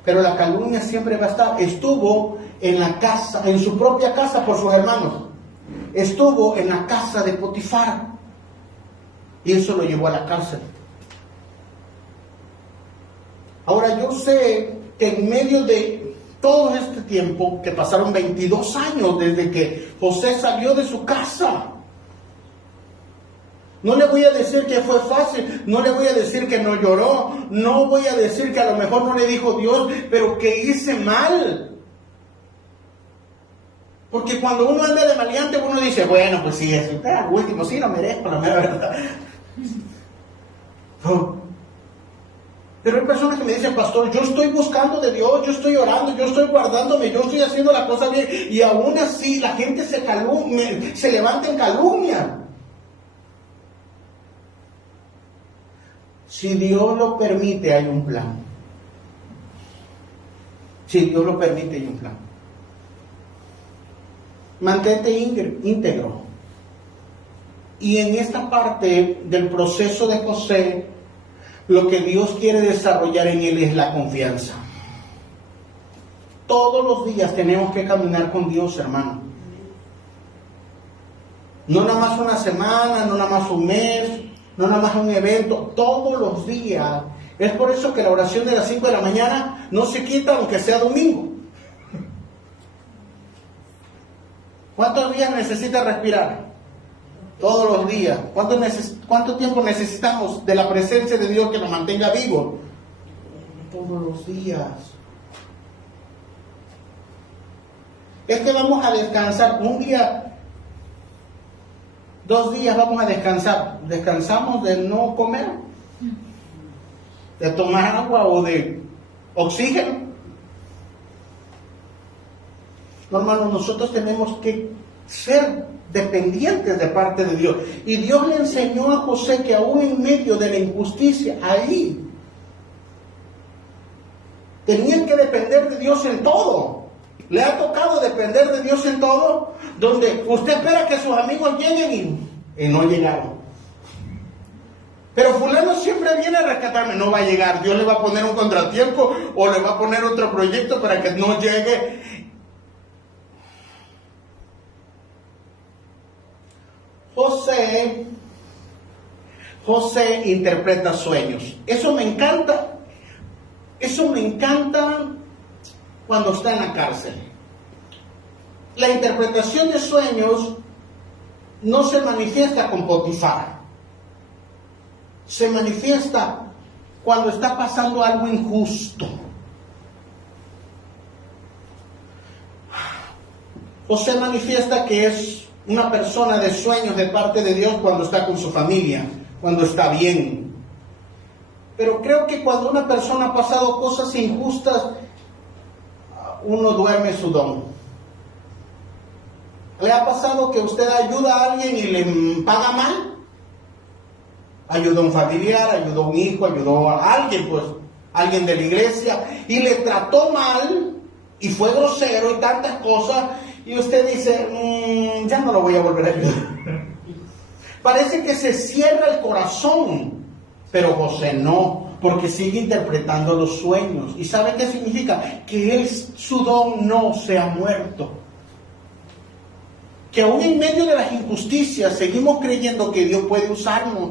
Pero la calumnia siempre va a estar. Estuvo en la casa, en su propia casa por sus hermanos. Estuvo en la casa de Potifar. Y eso lo llevó a la cárcel. Ahora yo sé que en medio de todo este tiempo, que pasaron 22 años desde que José salió de su casa, no le voy a decir que fue fácil, no le voy a decir que no lloró, no voy a decir que a lo mejor no le dijo Dios, pero que hice mal. Porque cuando uno anda de maleante, uno dice, bueno, pues sí, es al último, sí lo merezco, la verdad. Pero hay personas que me dicen, pastor, yo estoy buscando de Dios, yo estoy orando, yo estoy guardándome, yo estoy haciendo la cosa bien, y aún así la gente se levanta en calumnia. Si Dios lo permite, hay un plan. Si Dios lo permite, hay un plan. Mantente íntegro. Y en esta parte del proceso de José, lo que Dios quiere desarrollar en él es la confianza. Todos los días tenemos que caminar con Dios, hermano. No nada más una semana, no nada más un mes, no nada más un evento, todos los días. Es por eso que la oración de las 5 de la mañana no se quita aunque sea domingo. ¿Cuántos días necesita respirar? Todos los días. ¿Cuánto tiempo necesitamos de la presencia de Dios que nos mantenga vivos? Todos los días. Es que vamos a descansar un día, 2 días vamos a descansar. Descansamos de no comer, de tomar agua o de oxígeno. No, hermanos, nosotros tenemos que ser dependientes de parte de Dios. Y Dios le enseñó a José que aún en medio de la injusticia, ahí tenían que depender de Dios en todo. ¿Le ha tocado depender de Dios en todo? Donde usted espera que sus amigos lleguen y no llegaron. Pero fulano siempre viene a rescatarme. No va a llegar. Dios le va a poner un contratiempo o le va a poner otro proyecto para que no llegue. José interpreta sueños. Eso me encanta. Eso me encanta cuando está en la cárcel. La interpretación de sueños no se manifiesta con Potifar. Se manifiesta cuando está pasando algo injusto. José manifiesta que es una persona de sueños de parte de Dios cuando está con su familia, cuando está bien. Pero creo que cuando una persona ha pasado cosas injustas, uno duerme su don. ¿Le ha pasado que usted ayuda a alguien y le paga mal? Ayudó a un familiar, ayudó a un hijo, ayudó a alguien, pues, alguien de la iglesia, y le trató mal, y fue grosero y tantas cosas, y usted dice, ya no lo voy a volver a ayudar. Parece que se cierra el corazón, pero José no, porque sigue interpretando los sueños. ¿Y sabe qué significa? Que su don no se ha muerto. Que aún en medio de las injusticias seguimos creyendo que Dios puede usarnos.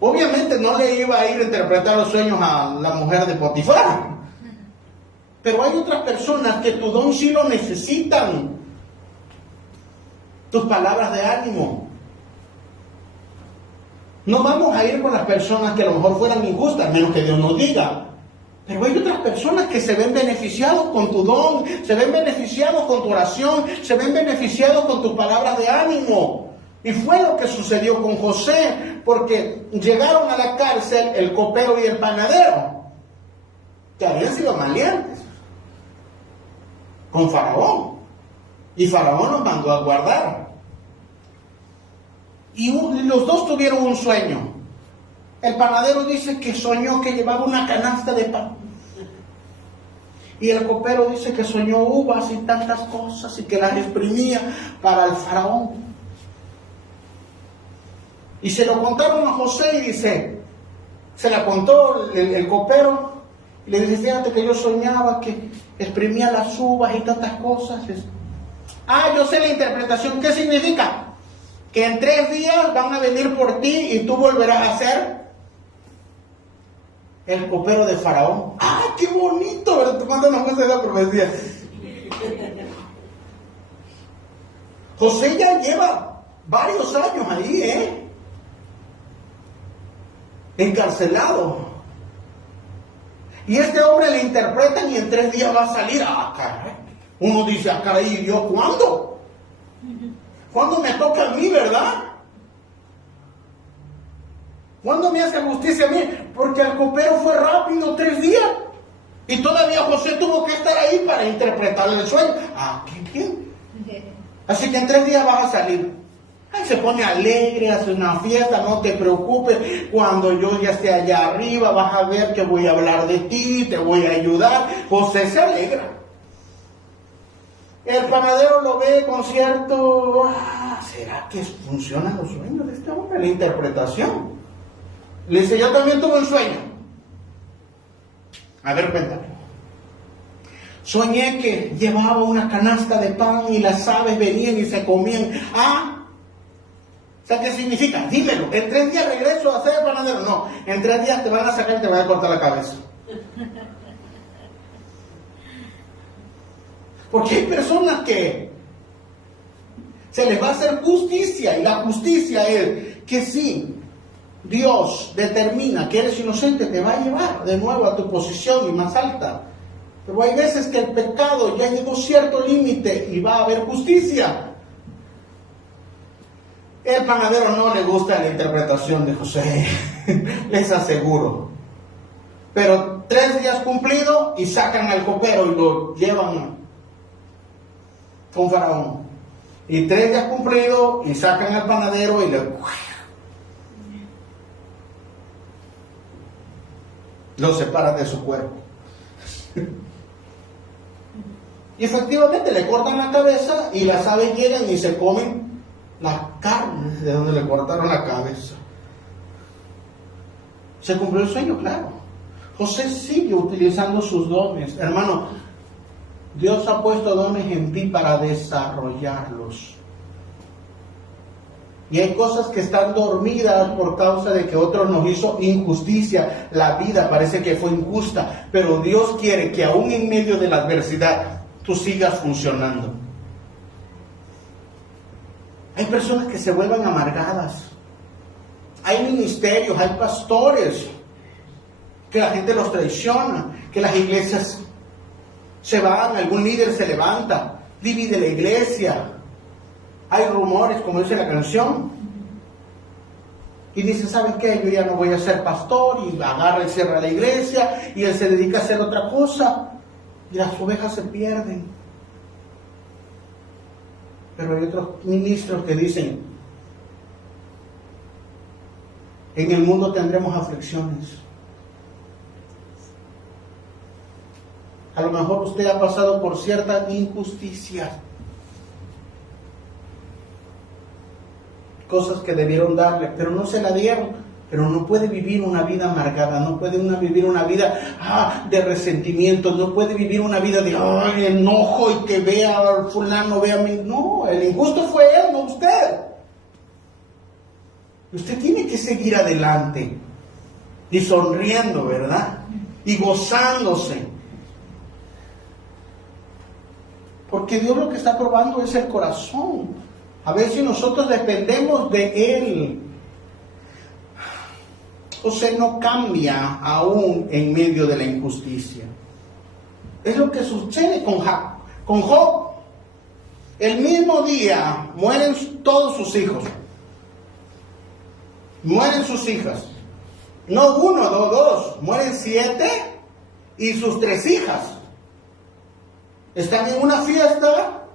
Obviamente no le iba a ir a interpretar los sueños a la mujer de Potifar. Pero hay otras personas que tu don sí lo necesitan. Tus palabras de ánimo. No vamos a ir con las personas que a lo mejor fueran injustas, menos que Dios nos diga. Pero hay otras personas que se ven beneficiados con tu don, se ven beneficiados con tu oración, se ven beneficiados con tus palabras de ánimo. Y fue lo que sucedió con José, porque llegaron a la cárcel el copero y el panadero, que habían sido maleantes, con Faraón. Y Faraón los mandó a guardar. Y los dos tuvieron un sueño. El panadero dice que soñó que llevaba una canasta de pan. Y el copero dice que soñó uvas y tantas cosas y que las exprimía para el faraón. Y se lo contaron a José y dice, se la contó el copero. Y le dice, fíjate que yo soñaba que exprimía las uvas y tantas cosas. Yo sé la interpretación. ¿Qué significa? Que en 3 días van a venir por ti y tú volverás a ser el copero de Faraón. ¡Ay, qué bonito! ¿Verdad? ¿Cuándo nos hace la profecía? José ya lleva varios años ahí, encarcelado. Y este hombre le interpretan y en 3 días va a salir. Caray. Uno dice, caray, ¿y Dios cuándo? ¿Cuándo me toca a mí, verdad? ¿Cuándo me hace justicia a mí? Porque el copero fue rápido, 3 días. Y todavía José tuvo que estar ahí para interpretarle el sueño. ¿Qué bien? Así que en 3 días vas a salir. Se pone alegre, hace una fiesta, no te preocupes. Cuando yo ya esté allá arriba, vas a ver que voy a hablar de ti, te voy a ayudar. José se alegra. El panadero lo ve con cierto... ¿será que funcionan los sueños de este hombre? La interpretación. Le dice, yo también tuve un sueño. A ver, cuéntame. Soñé que llevaba una canasta de pan y las aves venían y se comían. ¿Qué significa? Dímelo. En 3 días regreso a ser el panadero. No, en 3 días te van a sacar y te van a cortar la cabeza. Porque hay personas que se les va a hacer justicia, y la justicia es que si Dios determina que eres inocente, te va a llevar de nuevo a tu posición y más alta. Pero hay veces que el pecado ya llegó a cierto límite y va a haber justicia. El panadero no le gusta la interpretación de José, les aseguro. Pero 3 días cumplido y sacan al copero y lo llevan con Faraón. Y 3 días cumplido y sacan al panadero y lo separan de su cuerpo. Y efectivamente le cortan la cabeza y las aves llegan y se comen la carne de donde le cortaron la cabeza. Se cumplió el sueño, claro. José sigue utilizando sus dones. Hermano, Dios ha puesto dones en ti para desarrollarlos. Y hay cosas que están dormidas por causa de que otros nos hizo injusticia. La vida parece que fue injusta, pero Dios quiere que aún en medio de la adversidad tú sigas funcionando. Hay personas que se vuelven amargadas. Hay ministerios, hay pastores que la gente los traiciona, que las iglesias se van, algún líder se levanta, divide la iglesia. Hay rumores, como dice la canción, y dice, ¿saben qué? Yo ya no voy a ser pastor, y agarra y cierra la iglesia, y él se dedica a hacer otra cosa, y las ovejas se pierden. Pero hay otros ministros que dicen, en el mundo tendremos aflicciones. A lo mejor usted ha pasado por cierta injusticia. Cosas que debieron darle, pero no se la dieron. Pero no puede vivir una vida amargada, no puede vivir una vida de resentimiento, no puede vivir una vida de enojo y que vea al fulano, vea a mí. No, el injusto fue él, no usted. Usted tiene que seguir adelante y sonriendo, ¿verdad? Y gozándose. Porque Dios lo que está probando es el corazón. A ver si nosotros dependemos de Él. José no cambia aún en medio de la injusticia. Es lo que sucede con Job. El mismo día mueren todos sus hijos. Mueren sus hijas. No 1, no 2. Mueren 7 y sus 3 hijas. Están en una fiesta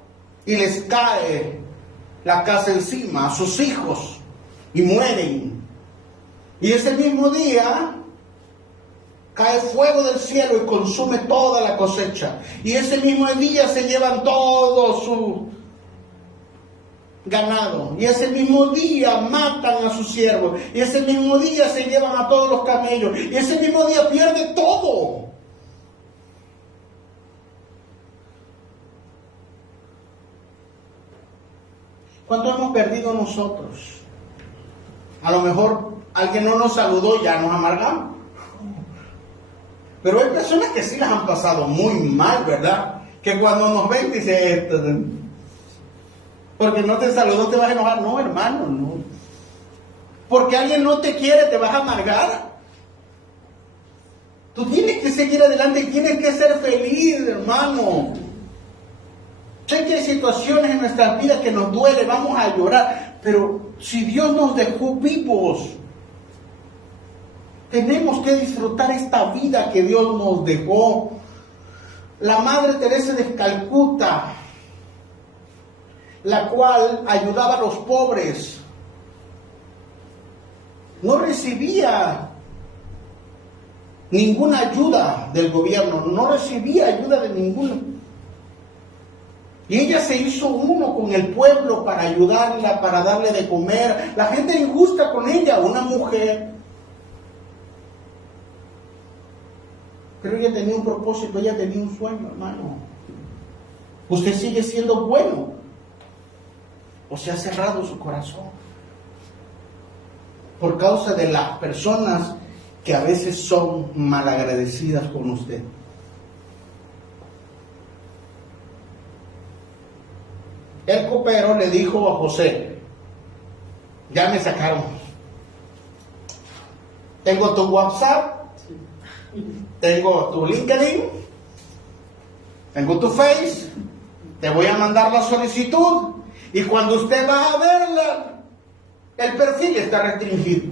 y les cae la casa encima a sus hijos y mueren. Y ese mismo día cae fuego del cielo y consume toda la cosecha. Y ese mismo día se llevan todo su ganado. Y ese mismo día matan a sus siervos. Y ese mismo día se llevan a todos los camellos. Y ese mismo día pierde todo. ¿Cuánto hemos perdido nosotros? A lo mejor alguien no nos saludó, ya nos amargamos. Pero hay personas que sí las han pasado muy mal, ¿verdad? Que cuando nos ven dicen, porque no te saludó te vas a enojar. No, hermano, no. Porque alguien no te quiere, te vas a amargar. Tú tienes que seguir adelante y tienes que ser feliz, hermano. Sé que hay situaciones en nuestras vidas que nos duele, vamos a llorar, pero si Dios nos dejó vivos, tenemos que disfrutar esta vida que Dios nos dejó. La Madre Teresa de Calcuta, la cual ayudaba a los pobres, no recibía ninguna ayuda del gobierno, no recibía ayuda de ninguno. Y ella se hizo uno con el pueblo para ayudarla, para darle de comer. La gente era injusta con ella, una mujer. Pero ella tenía un propósito, ella tenía un sueño, hermano. Usted sigue siendo bueno, o se ha cerrado su corazón por causa de las personas que a veces son malagradecidas con usted. El copero le dijo a José, ya me sacaron. Tengo tu WhatsApp, tengo tu LinkedIn, Tengo tu Face, te voy a mandar la solicitud y cuando usted va a verla, el perfil está restringido.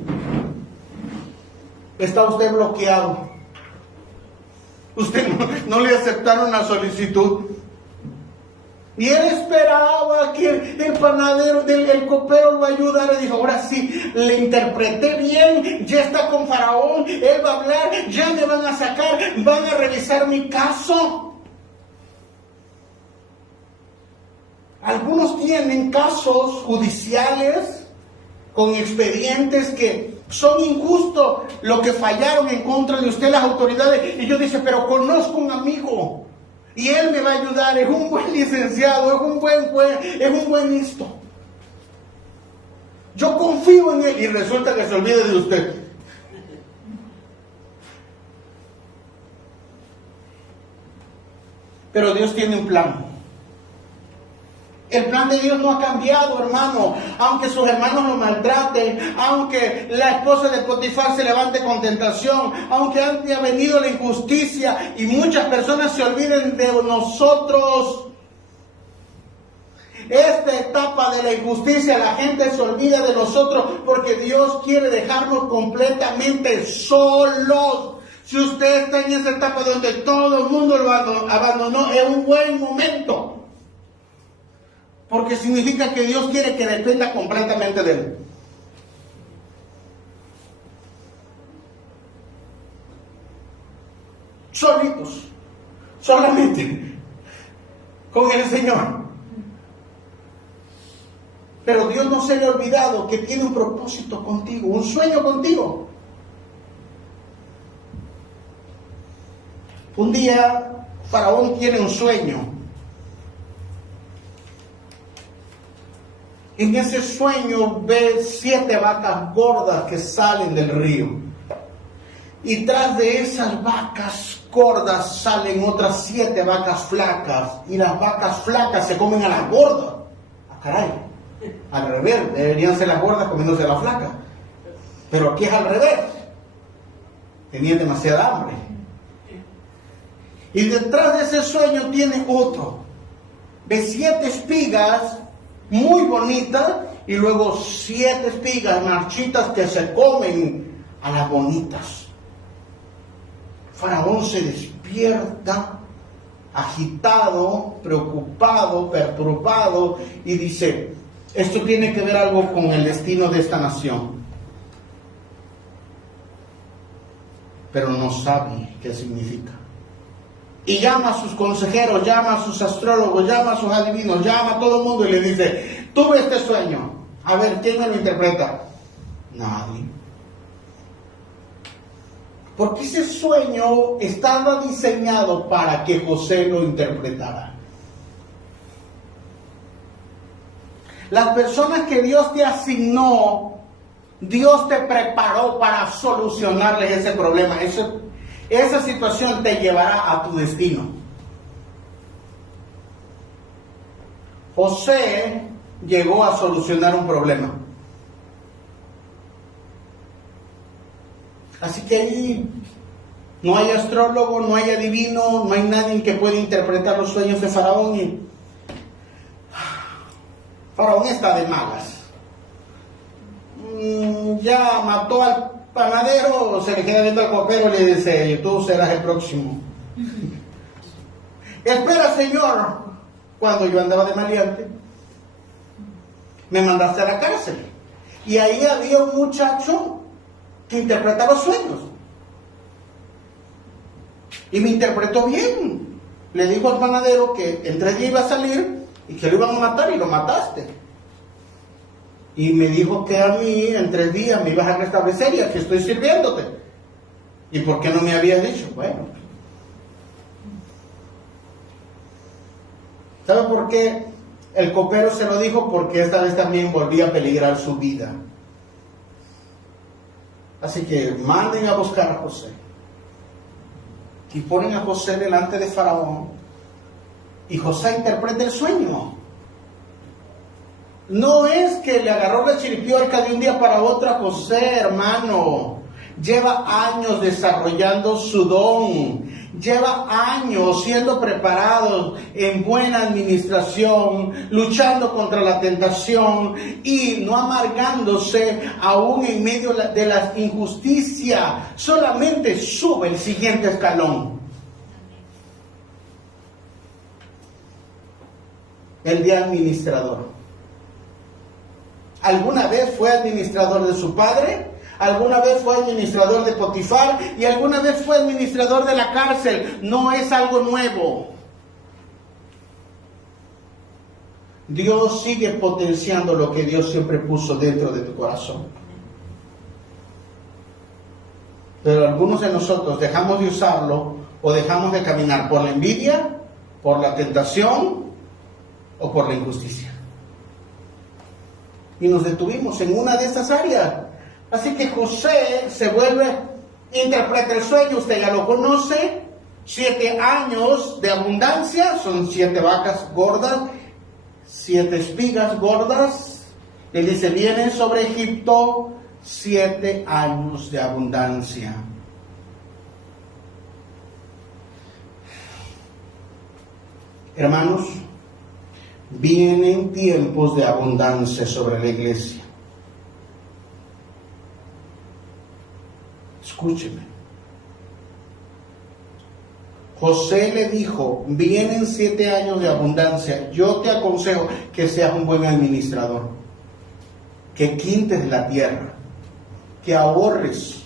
Está usted bloqueado. Usted no le aceptaron la solicitud. Y él esperaba que el panadero, el copero lo ayudara. Y dijo, ahora sí, le interpreté bien, ya está con Faraón, él va a hablar, ya me van a sacar, van a revisar mi caso. Algunos tienen casos judiciales con expedientes que son injustos, lo que fallaron en contra de usted las autoridades. Y yo dice, pero conozco un amigo y él me va a ayudar, es un buen licenciado, es un buen juez, es un buen listo. Yo confío en él y resulta que se olvide de usted. Pero Dios tiene un plan. El plan de Dios no ha cambiado, hermano. Aunque sus hermanos lo maltraten, aunque la esposa de Potifar se levante con tentación, aunque haya venido la injusticia y muchas personas se olviden de nosotros. Esta etapa de la injusticia, la gente se olvida de nosotros porque Dios quiere dejarnos completamente solos. Si usted está en esa etapa donde todo el mundo lo abandonó, es un buen momento. Porque significa que Dios quiere que dependa completamente de Él. Solitos, solamente, con el Señor. Pero Dios no se le ha olvidado que tiene un propósito contigo, un sueño contigo. Un día, Faraón tiene un sueño. En ese sueño ve 7 vacas gordas que salen del río. Y tras de esas vacas gordas salen otras 7 vacas flacas. Y las vacas flacas se comen a las gordas. ¡Ah, caray! Al revés, deberían ser las gordas comiéndose a las flacas. Pero aquí es al revés. Tenían demasiada hambre. Y detrás de ese sueño tiene otro. Ve 7 espigas muy bonitas y luego 7 espigas marchitas que se comen a las bonitas. Faraón se despierta agitado, preocupado, perturbado y dice, esto tiene que ver algo con el destino de esta nación, pero no sabe qué significa. Y llama a sus consejeros, llama a sus astrólogos, llama a sus adivinos, llama a todo el mundo y le dice, tuve este sueño, a ver, ¿quién me lo interpreta? Nadie. Porque ese sueño estaba diseñado para que José lo interpretara. Las personas que Dios te asignó, Dios te preparó para solucionarles ese problema. Esa situación te llevará a tu destino. José llegó a solucionar un problema. Así que ahí no hay astrólogo, no hay adivino, no hay nadie que pueda interpretar los sueños de Faraón. Y Faraón está de malas. Ya mató al panadero, se le queda viendo al copero y le dice, tú serás el próximo. Espera, Señor, cuando yo andaba de maleante, me mandaste a la cárcel. Y ahí había un muchacho que interpretaba sueños. Y me interpretó bien. Le dijo al panadero que en 3 días iba a salir y que lo iban a matar y lo mataste. Y me dijo que a mí en 3 días me ibas a restablecer y aquí estoy sirviéndote. ¿Y por qué no me habías dicho? Bueno. ¿Sabe por qué? El copero se lo dijo porque esta vez también volvía a peligrar su vida. Así que manden a buscar a José. Y ponen a José delante de Faraón. Y José interpreta el sueño. No es que le agarró la chiripiorca de un día para otro a José, hermano. lleva años desarrollando su don, lleva años siendo preparado en buena administración, luchando contra la tentación y no amargándose aún en medio de la injusticia, solamente sube el siguiente escalón. El de administrador. ¿Alguna vez fue administrador de su padre? ¿Alguna vez fue administrador de Potifar? ¿Y alguna vez fue administrador de la cárcel? No es algo nuevo. Dios sigue potenciando lo que Dios siempre puso dentro de tu corazón. Pero algunos de nosotros dejamos de usarlo o dejamos de caminar por la envidia, por la tentación o por la injusticia. Y nos detuvimos en una de estas áreas. Así que José se vuelve, interpreta el sueño, usted ya lo conoce. 7 años de abundancia, son 7 vacas gordas, 7 espigas gordas. Él dice, vienen sobre Egipto 7 años de abundancia. Hermanos, vienen tiempos de abundancia sobre la iglesia. Escúcheme. José le dijo, vienen 7 años de abundancia. Yo te aconsejo que seas un buen administrador, que quintes la tierra, que ahorres,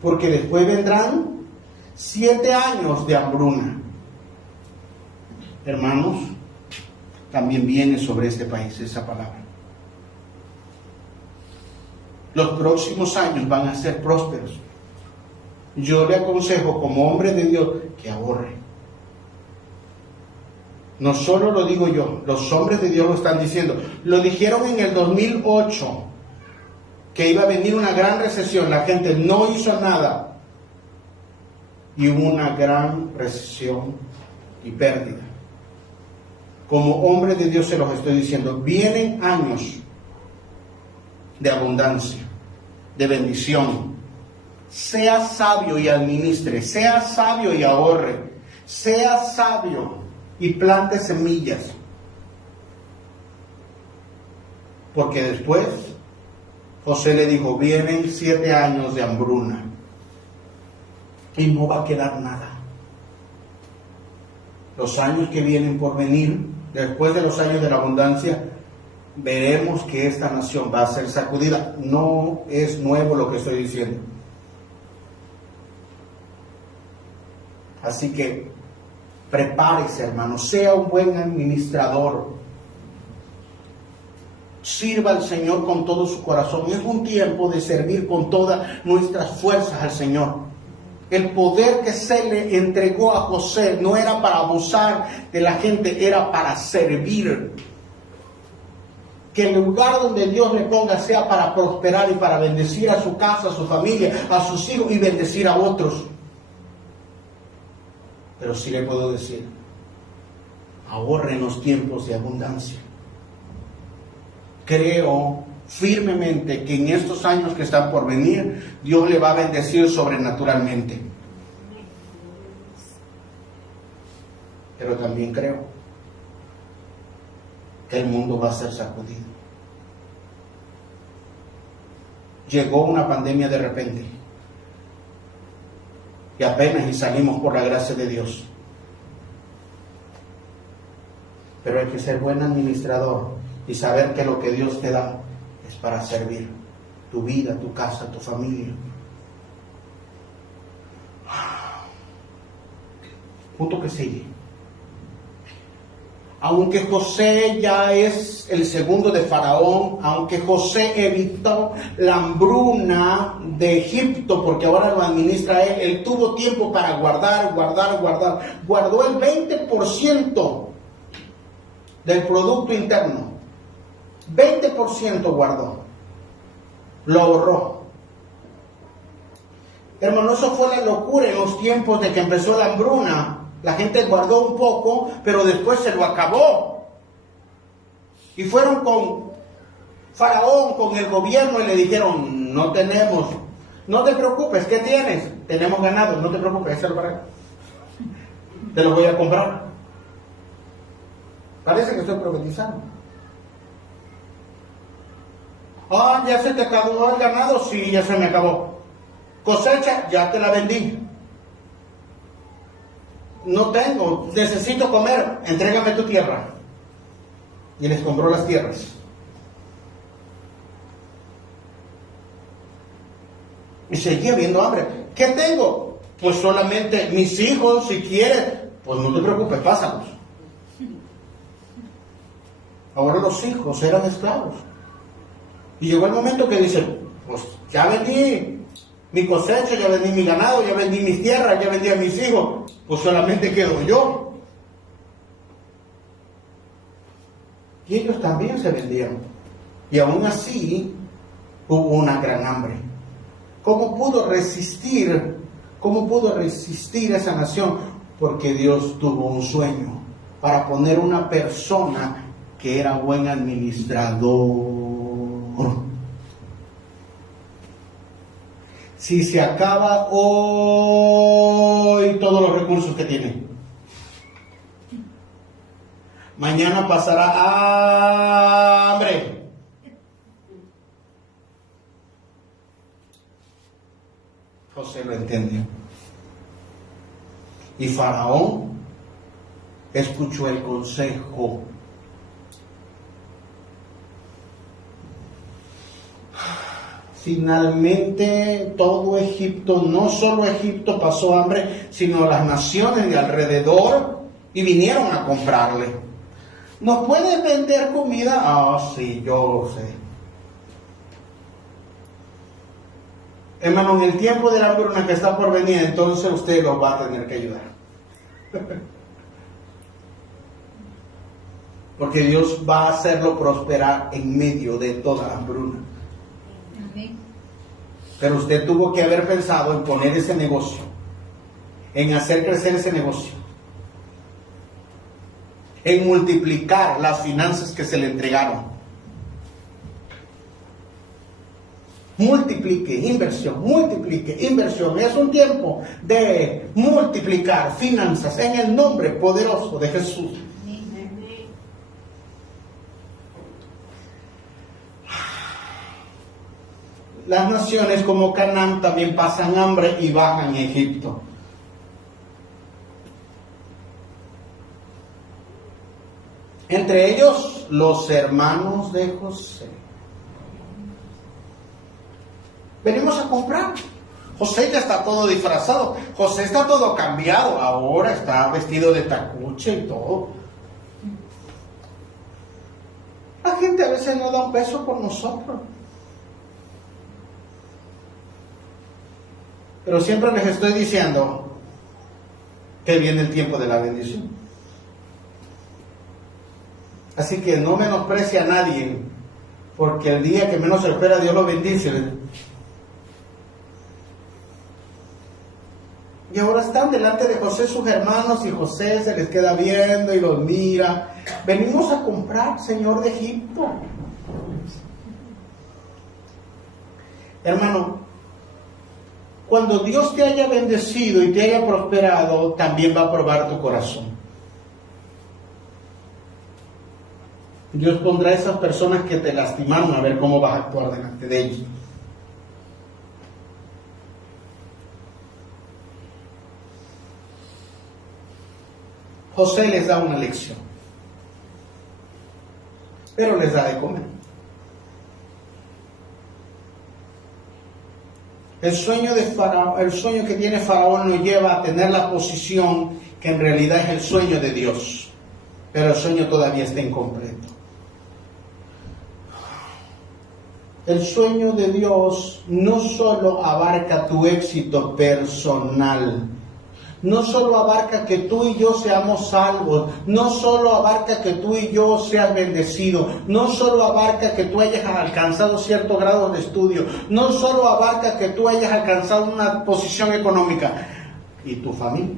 porque después vendrán 7 años de hambruna. Hermanos, también viene sobre este país esa palabra. Los próximos años van a ser prósperos. Yo le aconsejo como hombre de Dios que ahorre. No solo lo digo yo, los hombres de Dios lo están diciendo. Lo dijeron en el 2008, que iba a venir una gran recesión. La gente no hizo nada. Y hubo una gran recesión y pérdida. Como hombre de Dios se los estoy diciendo, vienen años de abundancia, de bendición. Sea sabio y administre, sea sabio y ahorre, sea sabio y plante semillas. Porque después José le dijo, vienen 7 años de hambruna y no va a quedar nada. Los años que vienen por venir, después de los años de la abundancia, veremos que esta nación va a ser sacudida. No es nuevo lo que estoy diciendo. Así que prepárese, hermano, sea un buen administrador. Sirva al Señor con todo su corazón. Es un tiempo de servir con todas nuestras fuerzas al Señor. El poder que se le entregó a José no era para abusar de la gente, era para servir. Que el lugar donde Dios le ponga sea para prosperar y para bendecir a su casa, a su familia, a sus hijos y bendecir a otros. Pero sí le puedo decir, ahorre en los tiempos de abundancia. Creo firmemente que en estos años que están por venir, Dios le va a bendecir sobrenaturalmente. Pero también creo que el mundo va a ser sacudido. Llegó una pandemia de repente y apenas y salimos por la gracia de Dios. Pero hay que ser buen administrador y saber que lo que Dios te da es para servir tu vida, tu casa, tu familia. Punto que sigue. Aunque José ya es el segundo de Faraón, aunque José evitó la hambruna de Egipto, porque ahora lo administra él tuvo tiempo para guardar. Guardó el 20% del Producto Interno. 20% guardó. Lo ahorró. Hermano, eso fue la locura en los tiempos de que empezó la hambruna. La gente guardó un poco, pero después se lo acabó. Y fueron con Faraón, con el gobierno, y le dijeron, no tenemos. no te preocupes, ¿qué tienes? Tenemos ganado, no te preocupes, ese es el barrio. Te lo voy a comprar. Parece que estoy profetizando. Ah, ya se te acabó el ganado, sí, ya se me acabó. Cosecha, ya te la vendí. No tengo, necesito comer, entrégame tu tierra. Y les compró las tierras. Y seguía viendo hambre. ¿Qué tengo? Pues solamente mis hijos, si quieres, pues no te preocupes, pásalos. Ahora los hijos eran esclavos. Y llegó el momento que dice, pues ya vendí mi cosecha, ya vendí mi ganado, ya vendí mis tierras, ya vendí a mis hijos, pues solamente quedo yo. Y ellos también se vendieron. Y aún así hubo una gran hambre. ¿Cómo pudo resistir? ¿Cómo pudo resistir esa nación? Porque Dios tuvo un sueño para poner una persona que era buen administrador. Si se acaba hoy todos los recursos que tiene, mañana pasará hambre. José lo entendió. Y Faraón escuchó el consejo. Finalmente todo Egipto, no solo Egipto pasó hambre, sino las naciones de alrededor, y vinieron a comprarle. ¿Nos puedes vender comida? Ah, sí, yo sé. Hermano, en el tiempo de la hambruna que está por venir, entonces usted los va a tener que ayudar. Porque Dios va a hacerlo prosperar en medio de toda la hambruna. Pero usted tuvo que haber pensado en poner ese negocio, en hacer crecer ese negocio, en multiplicar las finanzas que se le entregaron. Multiplique inversión. Es un tiempo de multiplicar finanzas en el nombre poderoso de Jesús. Las naciones como Canaán también pasan hambre y bajan a Egipto. Entre ellos, los hermanos de José. Venimos a comprar. José ya está todo disfrazado. José está todo cambiado. Ahora está vestido de tacuche y todo. La gente a veces no da un peso por nosotros. Pero siempre les estoy diciendo que viene el tiempo de la bendición. Así que no menosprecie a nadie, porque el día que menos se espera Dios lo bendice. Y ahora están delante de José sus hermanos y José se les queda viendo y los mira. Venimos a comprar, Señor de Egipto. Hermano, cuando Dios te haya bendecido y te haya prosperado, también va a probar tu corazón. Dios pondrá a esas personas que te lastimaron a ver cómo vas a actuar delante de ellos. José les da una lección, pero les da de comer. El sueño que tiene Faraón lo lleva a tener la posición que en realidad es el sueño de Dios, pero el sueño todavía está incompleto. El sueño de Dios no solo abarca tu éxito personal, no solo abarca que tú y yo seamos salvos, no solo abarca que tú y yo seas bendecidos, no solo abarca que tú hayas alcanzado cierto grado de estudio, no solo abarca que tú hayas alcanzado una posición económica y tu familia.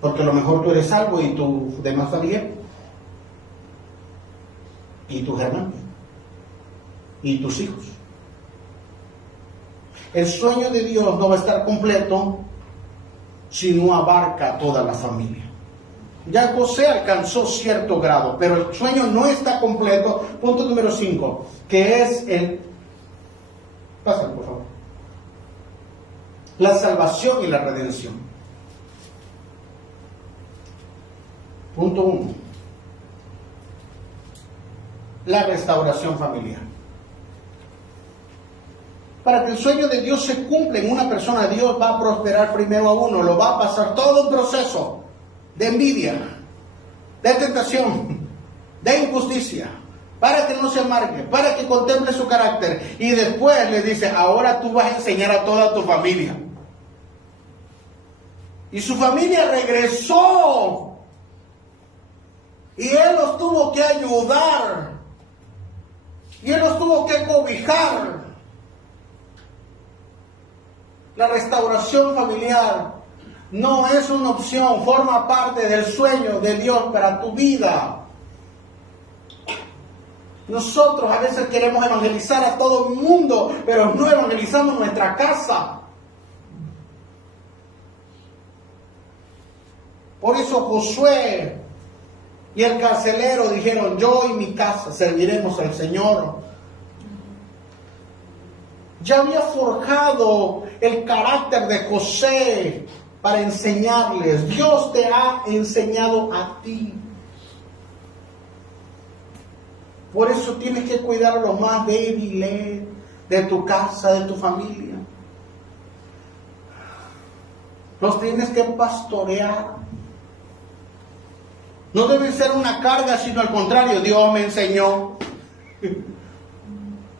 Porque a lo mejor tú eres salvo y tu demás familia y tus hermanos. y tus hijos. El sueño de Dios no va a estar completo si no abarca a toda la familia. Ya José alcanzó cierto grado, pero el sueño no está completo. Punto número 5, que es el... Pásale, por favor. La salvación y la redención. Punto 1. La restauración familiar. Para que el sueño de Dios se cumpla en una persona, Dios va a prosperar primero a uno, lo va a pasar todo un proceso de envidia, de tentación, de injusticia, para que no se amargue, para que contemple su carácter. Y después le dice, ahora tú vas a enseñar a toda tu familia. Y su familia regresó. Y él los tuvo que ayudar. Y él los tuvo que cobijar. La restauración familiar no es una opción, forma parte del sueño de Dios para tu vida. Nosotros a veces queremos evangelizar a todo el mundo, pero no evangelizamos nuestra casa. Por eso Josué y el carcelero dijeron, yo y mi casa serviremos al Señor. Ya había forjado el carácter de José para enseñarles. Dios te ha enseñado a ti. Por eso tienes que cuidar a los más débiles de tu casa, de tu familia. Los tienes que pastorear. No debe ser una carga, sino al contrario, Dios me enseñó.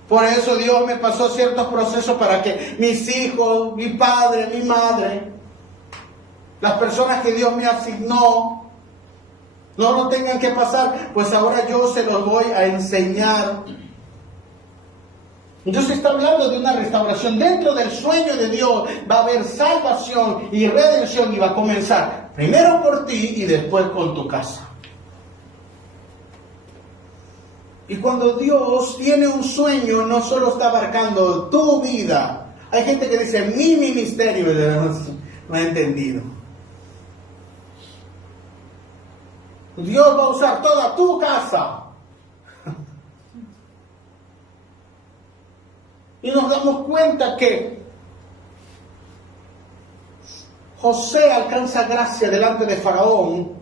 Por eso Dios me pasó ciertos procesos para que mis hijos, mi padre, mi madre, las personas que Dios me asignó, no lo tengan que pasar, pues ahora yo se los voy a enseñar. Dios está hablando de una restauración. Dentro del sueño de Dios va a haber salvación y redención, y va a comenzar primero por ti y después con tu casa. Y cuando Dios tiene un sueño, no solo está abarcando tu vida. Hay gente que dice, mi ministerio, no he entendido. Dios va a usar toda tu casa. Y nos damos cuenta que José alcanza gracia delante de Faraón,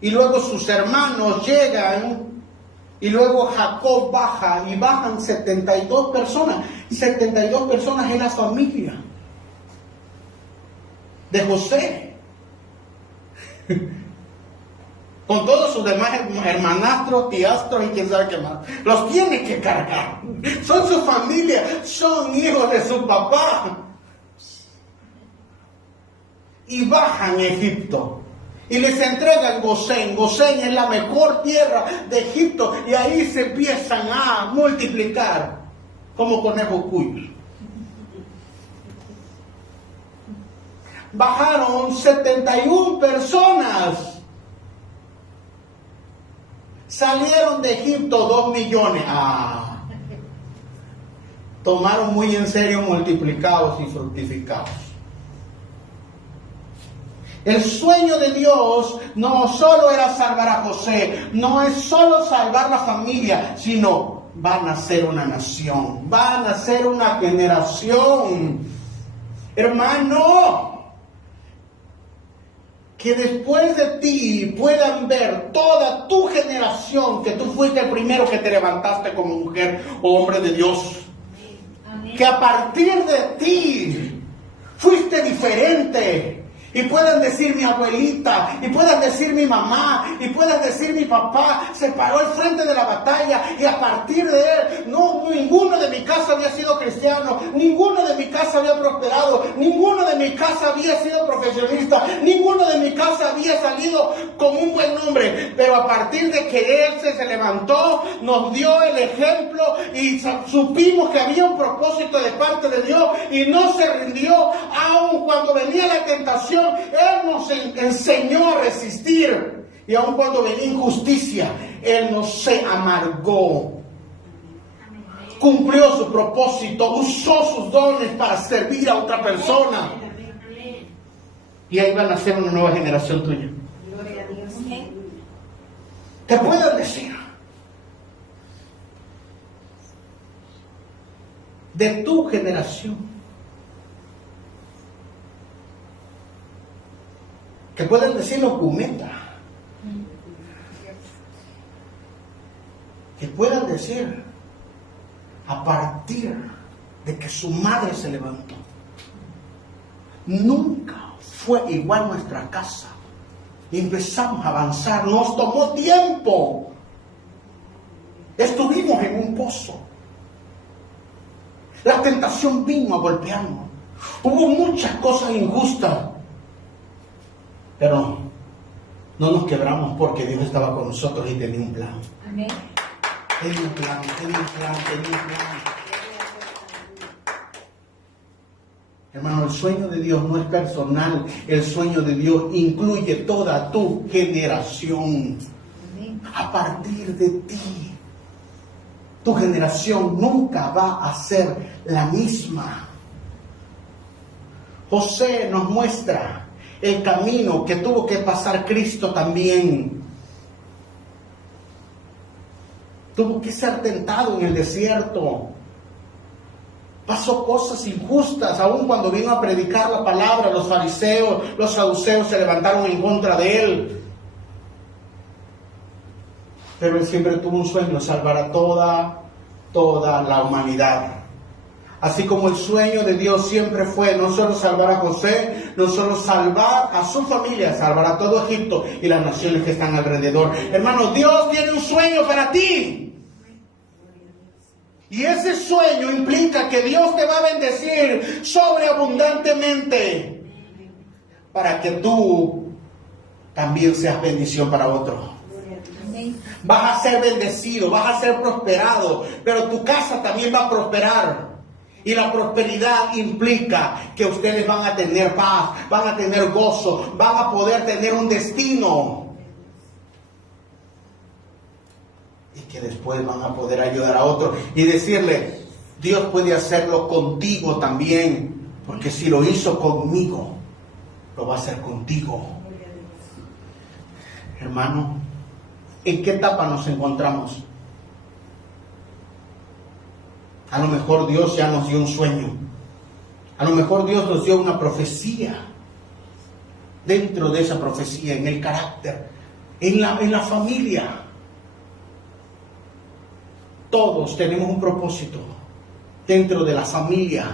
y luego sus hermanos llegan, y luego Jacob baja, y bajan 72 personas. 72 personas en la familia de José. Con todos sus demás hermanastros, tiastros y quién sabe qué más. Los tiene que cargar. Son su familia, son hijos de su papá. Y bajan a Egipto. Y les entregan Gosén. Gosén es la mejor tierra de Egipto. Y ahí se empiezan a multiplicar como conejos cuyos. Bajaron 71 personas. Salieron de Egipto 2 millones. Tomaron muy en serio multiplicados y fructificados. El sueño de Dios no solo era salvar a José, no es solo salvar la familia, sino van a ser una nación, van a ser una generación. Hermano, que después de ti puedan ver toda tu generación que tú fuiste el primero que te levantaste como mujer o hombre de Dios. Amén. Que a partir de ti fuiste diferente. Y puedan decir mi abuelita, y puedan decir mi mamá, y puedan decir mi papá, se paró al frente de la batalla, y a partir de él, ninguno de mi casa había sido cristiano, ninguno de mi casa había prosperado, ninguno de mi casa había sido profesionista, ninguno de mi casa había salido con un buen nombre, pero a partir de que él se levantó, nos dio el ejemplo, y supimos que había un propósito de parte de Dios, y no se rindió, aun cuando venía la tentación. Él nos enseñó a resistir, y aun cuando venía injusticia, Él no se amargó. cumplió su propósito, usó sus dones para servir a otra persona. Y ahí va a nacer una nueva generación tuya. Te puedo decir, de tu generación, que pueden decir los Pumeta, que puedan decir a partir de que su madre se levantó, nunca fue igual nuestra casa. Y empezamos a avanzar, nos tomó tiempo, estuvimos en un pozo, la tentación vino a golpearnos, hubo muchas cosas injustas, pero no nos quebramos porque Dios estaba con nosotros y tenía un plan. Amén. Tenía un plan. Hermano, el sueño de Dios no es personal, el sueño de Dios incluye toda tu generación. A partir de ti, tu generación nunca va a ser la misma. José nos muestra el camino que tuvo que pasar Cristo también. Tuvo que ser tentado en el desierto. Pasó cosas injustas, aun cuando vino a predicar la palabra, los fariseos, los saduceos se levantaron en contra de él. Pero él siempre tuvo un sueño, salvar a toda la humanidad. Así como el sueño de Dios siempre fue no solo salvar a José, no solo salvar a su familia, salvar a todo Egipto y las naciones que están alrededor. Hermano, Dios tiene un sueño para ti. Y ese sueño implica que Dios te va a bendecir sobreabundantemente para que tú también seas bendición para otros. Vas a ser bendecido, vas a ser prosperado, pero tu casa también va a prosperar. Y la prosperidad implica que ustedes van a tener paz, van a tener gozo, van a poder tener un destino. Y que después van a poder ayudar a otros y decirle, Dios puede hacerlo contigo también, porque si lo hizo conmigo, lo va a hacer contigo. Hermano, ¿en qué etapa nos encontramos? A lo mejor Dios ya nos dio un sueño. A lo mejor Dios nos dio una profecía. Dentro de esa profecía, en el carácter, en la familia, todos tenemos un propósito dentro de la familia.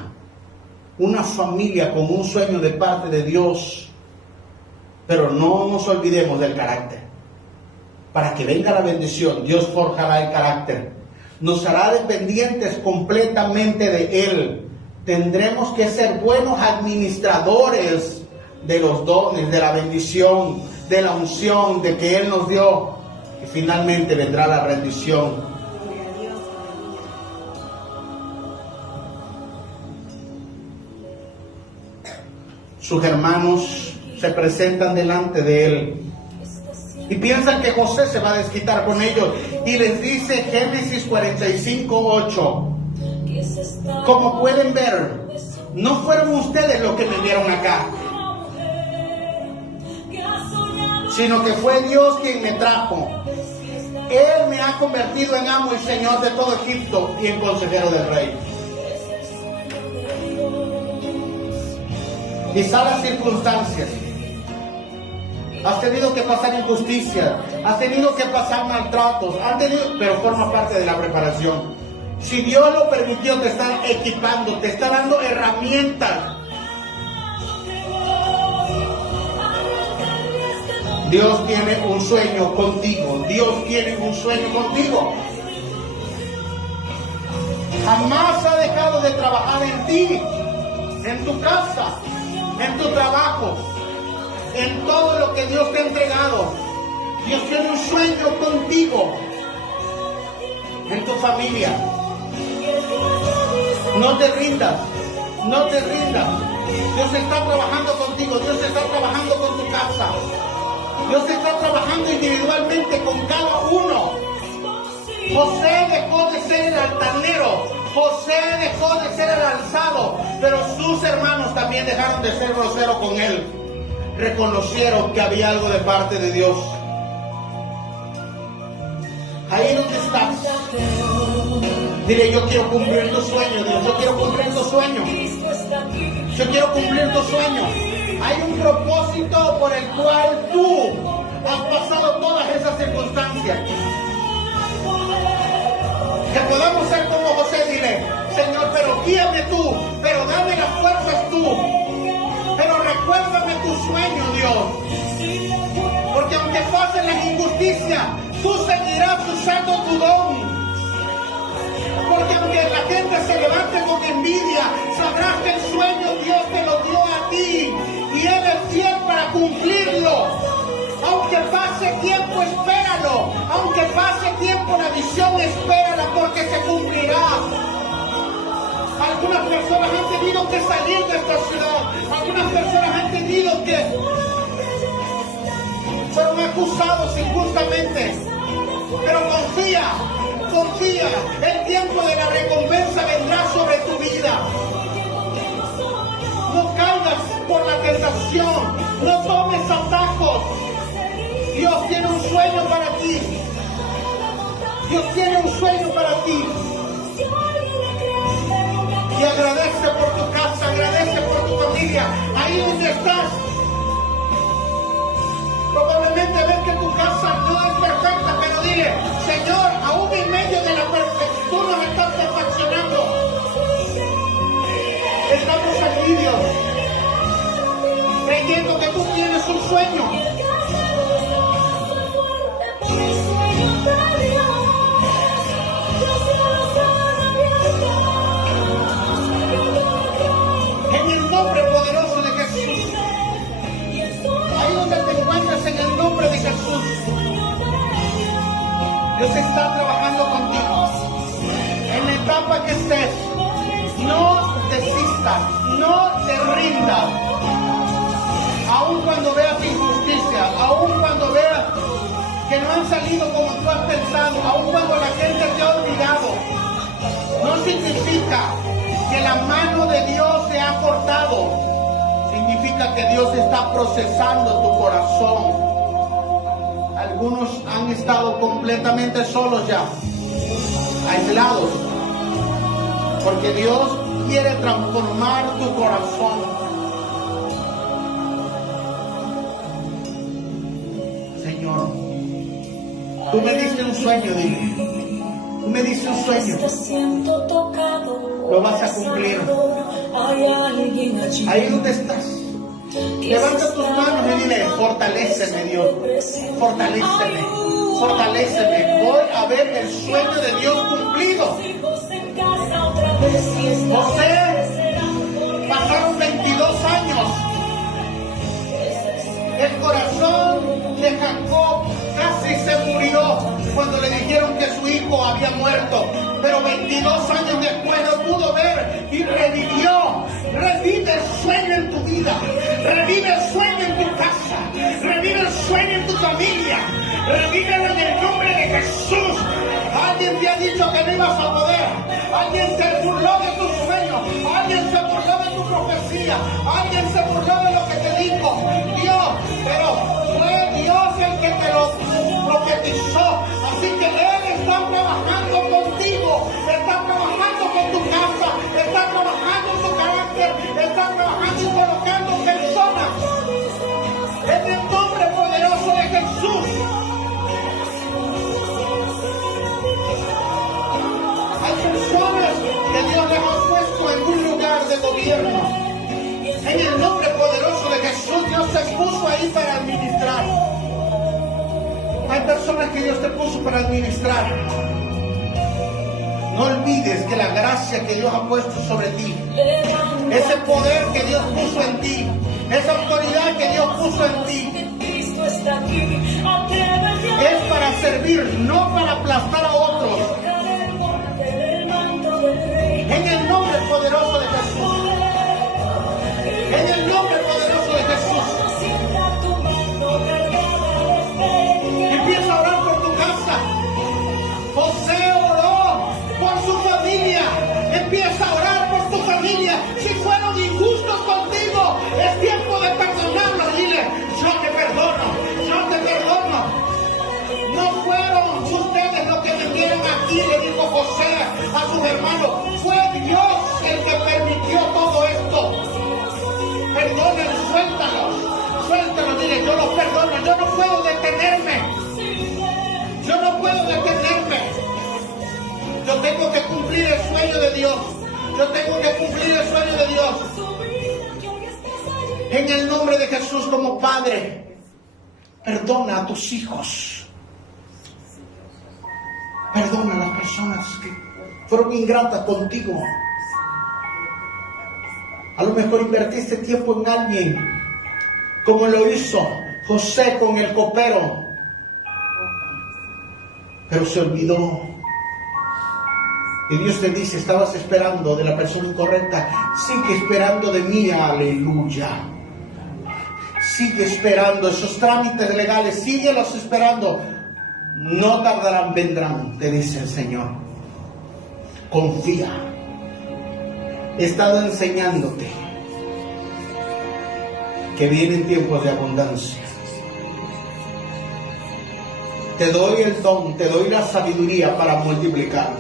Una familia con un sueño de parte de Dios. Pero no nos olvidemos del carácter. Para que venga la bendición, Dios forjará el carácter. Nos hará dependientes completamente de Él. Tendremos que ser buenos administradores de los dones, de la bendición, de la unción, de que Él nos dio. Y finalmente vendrá la rendición. Sus hermanos se presentan delante de Él y piensan que José se va a desquitar con ellos, y les dice Génesis 45:8, como pueden ver, no fueron ustedes los que me enviaron acá, sino que fue Dios quien me trajo. Él me ha convertido en amo y señor de todo Egipto y en consejero del rey. Quizá las circunstancias, has tenido que pasar injusticia, has tenido que pasar maltratos, pero forma parte de la preparación. Si Dios lo permitió, te está equipando, te está dando herramientas. Dios tiene un sueño contigo, Dios tiene un sueño contigo. Jamás ha dejado de trabajar en ti, en tu casa, en tu trabajo, en todo lo que Dios te ha entregado. Dios tiene un sueño contigo, en tu familia. No te rindas, no te rindas. Dios está trabajando contigo, Dios está trabajando con tu casa. Dios está trabajando individualmente con cada uno. José dejó de ser el altanero José dejó de ser el alzado, pero sus hermanos también dejaron de ser groseros con él. Reconocieron que había algo de parte de Dios. Ahí donde estás, dile: yo quiero cumplir tu sueño, Dios. Yo quiero cumplir tu sueño. Yo quiero cumplir tu sueño. Hay un propósito por el cual tú has pasado todas esas circunstancias. Que podamos ser como José. Dile: Señor, pero guíame tú, pero dame las fuerzas tú, pero recuérdame tu sueño, Dios. Porque aunque pasen las injusticias, tú seguirás usando tu don. Porque aunque la gente se levante con envidia, sabrás que el sueño Dios te lo dio a ti y Él es fiel para cumplirlo. Aunque pase tiempo, espéralo. Aunque pase tiempo, la visión, espérala, porque se cumplirá. Algunas personas han tenido que salir de esta ciudad. Algunas personas han tenido que fueron acusados injustamente. Pero confía, confía. El tiempo de la recompensa vendrá sobre tu vida. No caigas por la tentación. No tomes atajos. Dios tiene un sueño para ti. Dios tiene un sueño para ti. Y agradece por tu casa, agradece por tu familia. Ahí donde estás. Probablemente ves que tu casa no es perfecta, pero dile: Señor, aún en medio de la perfección, tú nos estás perfeccionando. Estamos aquí, Dios, creyendo que tú tienes un sueño. En el nombre poderoso de Jesús. Ahí donde te encuentras, en el nombre de Jesús, Dios está trabajando contigo. En la etapa que estés, no desistas, no te rindas. Aun cuando veas injusticia, aun cuando veas que no han salido como tú has pensado, aun cuando la gente te ha olvidado, no significa que la mano de Dios se ha cortado. Significa que Dios está procesando tu corazón. Algunos han estado completamente solos ya, aislados, porque Dios quiere transformar tu corazón. Señor, tú me diste un sueño, dile. Tú me diste un sueño. Lo vas a cumplir. Ahí donde estás, levanta tus manos y dile: fortaléceme, Dios, fortaléceme, fortaléceme. Voy a ver el sueño de Dios cumplido. José, pasaron 22 años. El corazón de Jacob casi se murió cuando le dijeron que su hijo había muerto. Pero 22 años después lo pudo ver y revivió. Revive el sueño en tu vida. Revive el sueño en tu casa. Revive el sueño en tu familia. Revívelo en el nombre de Jesús. Alguien te ha dicho que no ibas a poder. Alguien se burló de tu sueño. Alguien se burló de tu profecía. Alguien se burló de lo que te dijo Dios. Pero fue Dios el que te lo profetizó. Así que Él está trabajando contigo. Está trabajando con tu casa. Está trabajando en tu carácter. Está trabajando y colocando personas. En el nombre poderoso de Jesús. Hay personas que Dios les ha puesto en un lugar de gobierno. En el nombre poderoso de Jesús, Dios te puso ahí para administrar. Hay personas que Dios te puso para administrar. No olvides que la gracia que Dios ha puesto sobre ti, ese poder que Dios puso en ti, esa autoridad que Dios puso en ti, es para servir, no para aplastar a otros. En el nombre poderoso de Jesús. En el nombre poderoso de Jesús. Empieza a orar por tu casa. José oró por su familia. Empieza sus hermanos. Fue Dios el que permitió todo esto. Perdónenlo, suéltalo, dile, yo lo perdono, yo no puedo detenerme. Yo tengo que cumplir el sueño de Dios. En el nombre de Jesús, como Padre, perdona a tus hijos. Perdona a las personas que fueron ingratas contigo. A lo mejor invertiste tiempo en alguien, como lo hizo José con el copero, pero se olvidó. Y Dios te dice, estabas esperando de la persona incorrecta, sigue esperando de mí, aleluya. Sigue esperando esos trámites legales, síguelos esperando. No tardarán, vendrán, te dice el Señor. Confía. He estado enseñándote que vienen tiempos de abundancia. Te doy el don, te doy la sabiduría para multiplicar,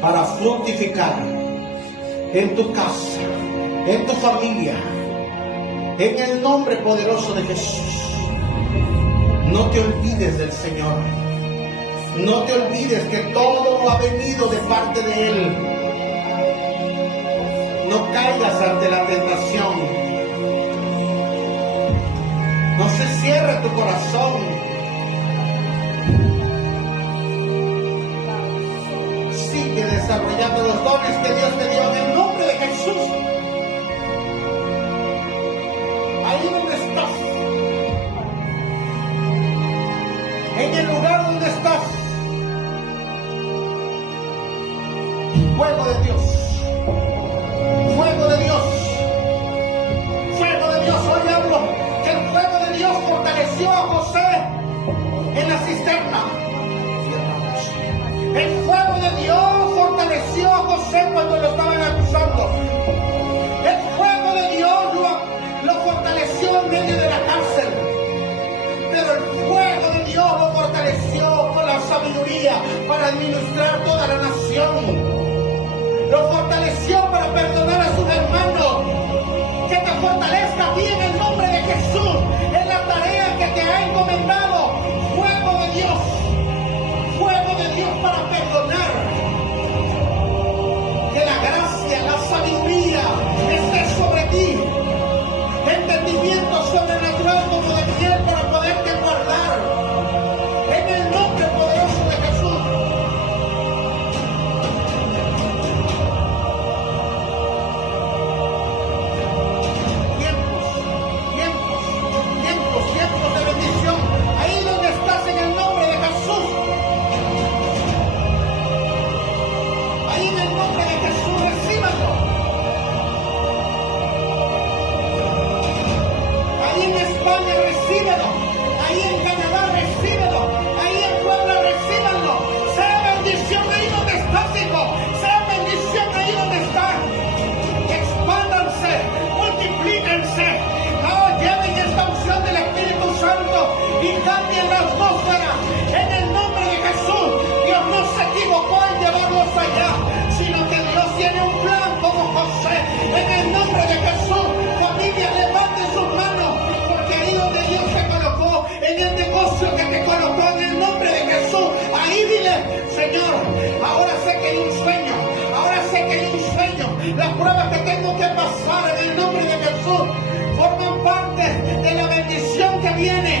para fructificar en tu casa, en tu familia, en el nombre poderoso de Jesús. No te olvides del Señor. No te olvides que todo ha venido de parte de Él. No caigas ante la tentación. No se cierre tu corazón. Sigue desarrollando los dones que Dios te dio en el nombre de Jesús. Ahí donde estás, en el lugar donde estás, fuego de Dios, fuego de Dios, fuego de Dios. Hoy hablo que el fuego de Dios fortaleció a José en la cisterna. El fuego de Dios fortaleció a José cuando lo estaban acusando. El fuego de Dios lo fortaleció en medio de la cárcel. Pero el fuego de Dios lo fortaleció con la sabiduría para administrar toda la nación. Lo fortaleció para perdonar a sus hermanos. Que te fortalezca a ti en el nombre de Jesús, en la tarea que te ha encomendado. Fuego de Dios para perdonar. Que la gracia, la sabiduría esté sobre ti. Entendimiento sobrenatural como de miel para poderte guardar. En el nombre poderoso de Jesús. Tiempos de bendición. Ahí donde estás, en el nombre de Jesús. Ahí en el nombre de Jesús, recíbalo. Ahí en España, recíbelo. Ahí en Canadá, recíbelo. Ahí en Puebla, recíbanlo. Sea bendición ahí donde estás, hijo. Sea bendición ahí donde estás. Expándanse, multiplíquense. Lleven esta unción del Espíritu Santo y cambien la atmósfera. En el nombre de Jesús, Dios no se equivocó en llevarlos allá, sino que Dios tiene un plan como José. En el nombre de Jesús, familia, levanten sus manos, porque ahí donde Dios te colocó, en el negocio que te colocó, en el nombre de Jesús, ahí dile, Señor, ahora sé que hay un sueño, las pruebas que tengo que pasar en el nombre de Jesús forman parte de la bendición que viene.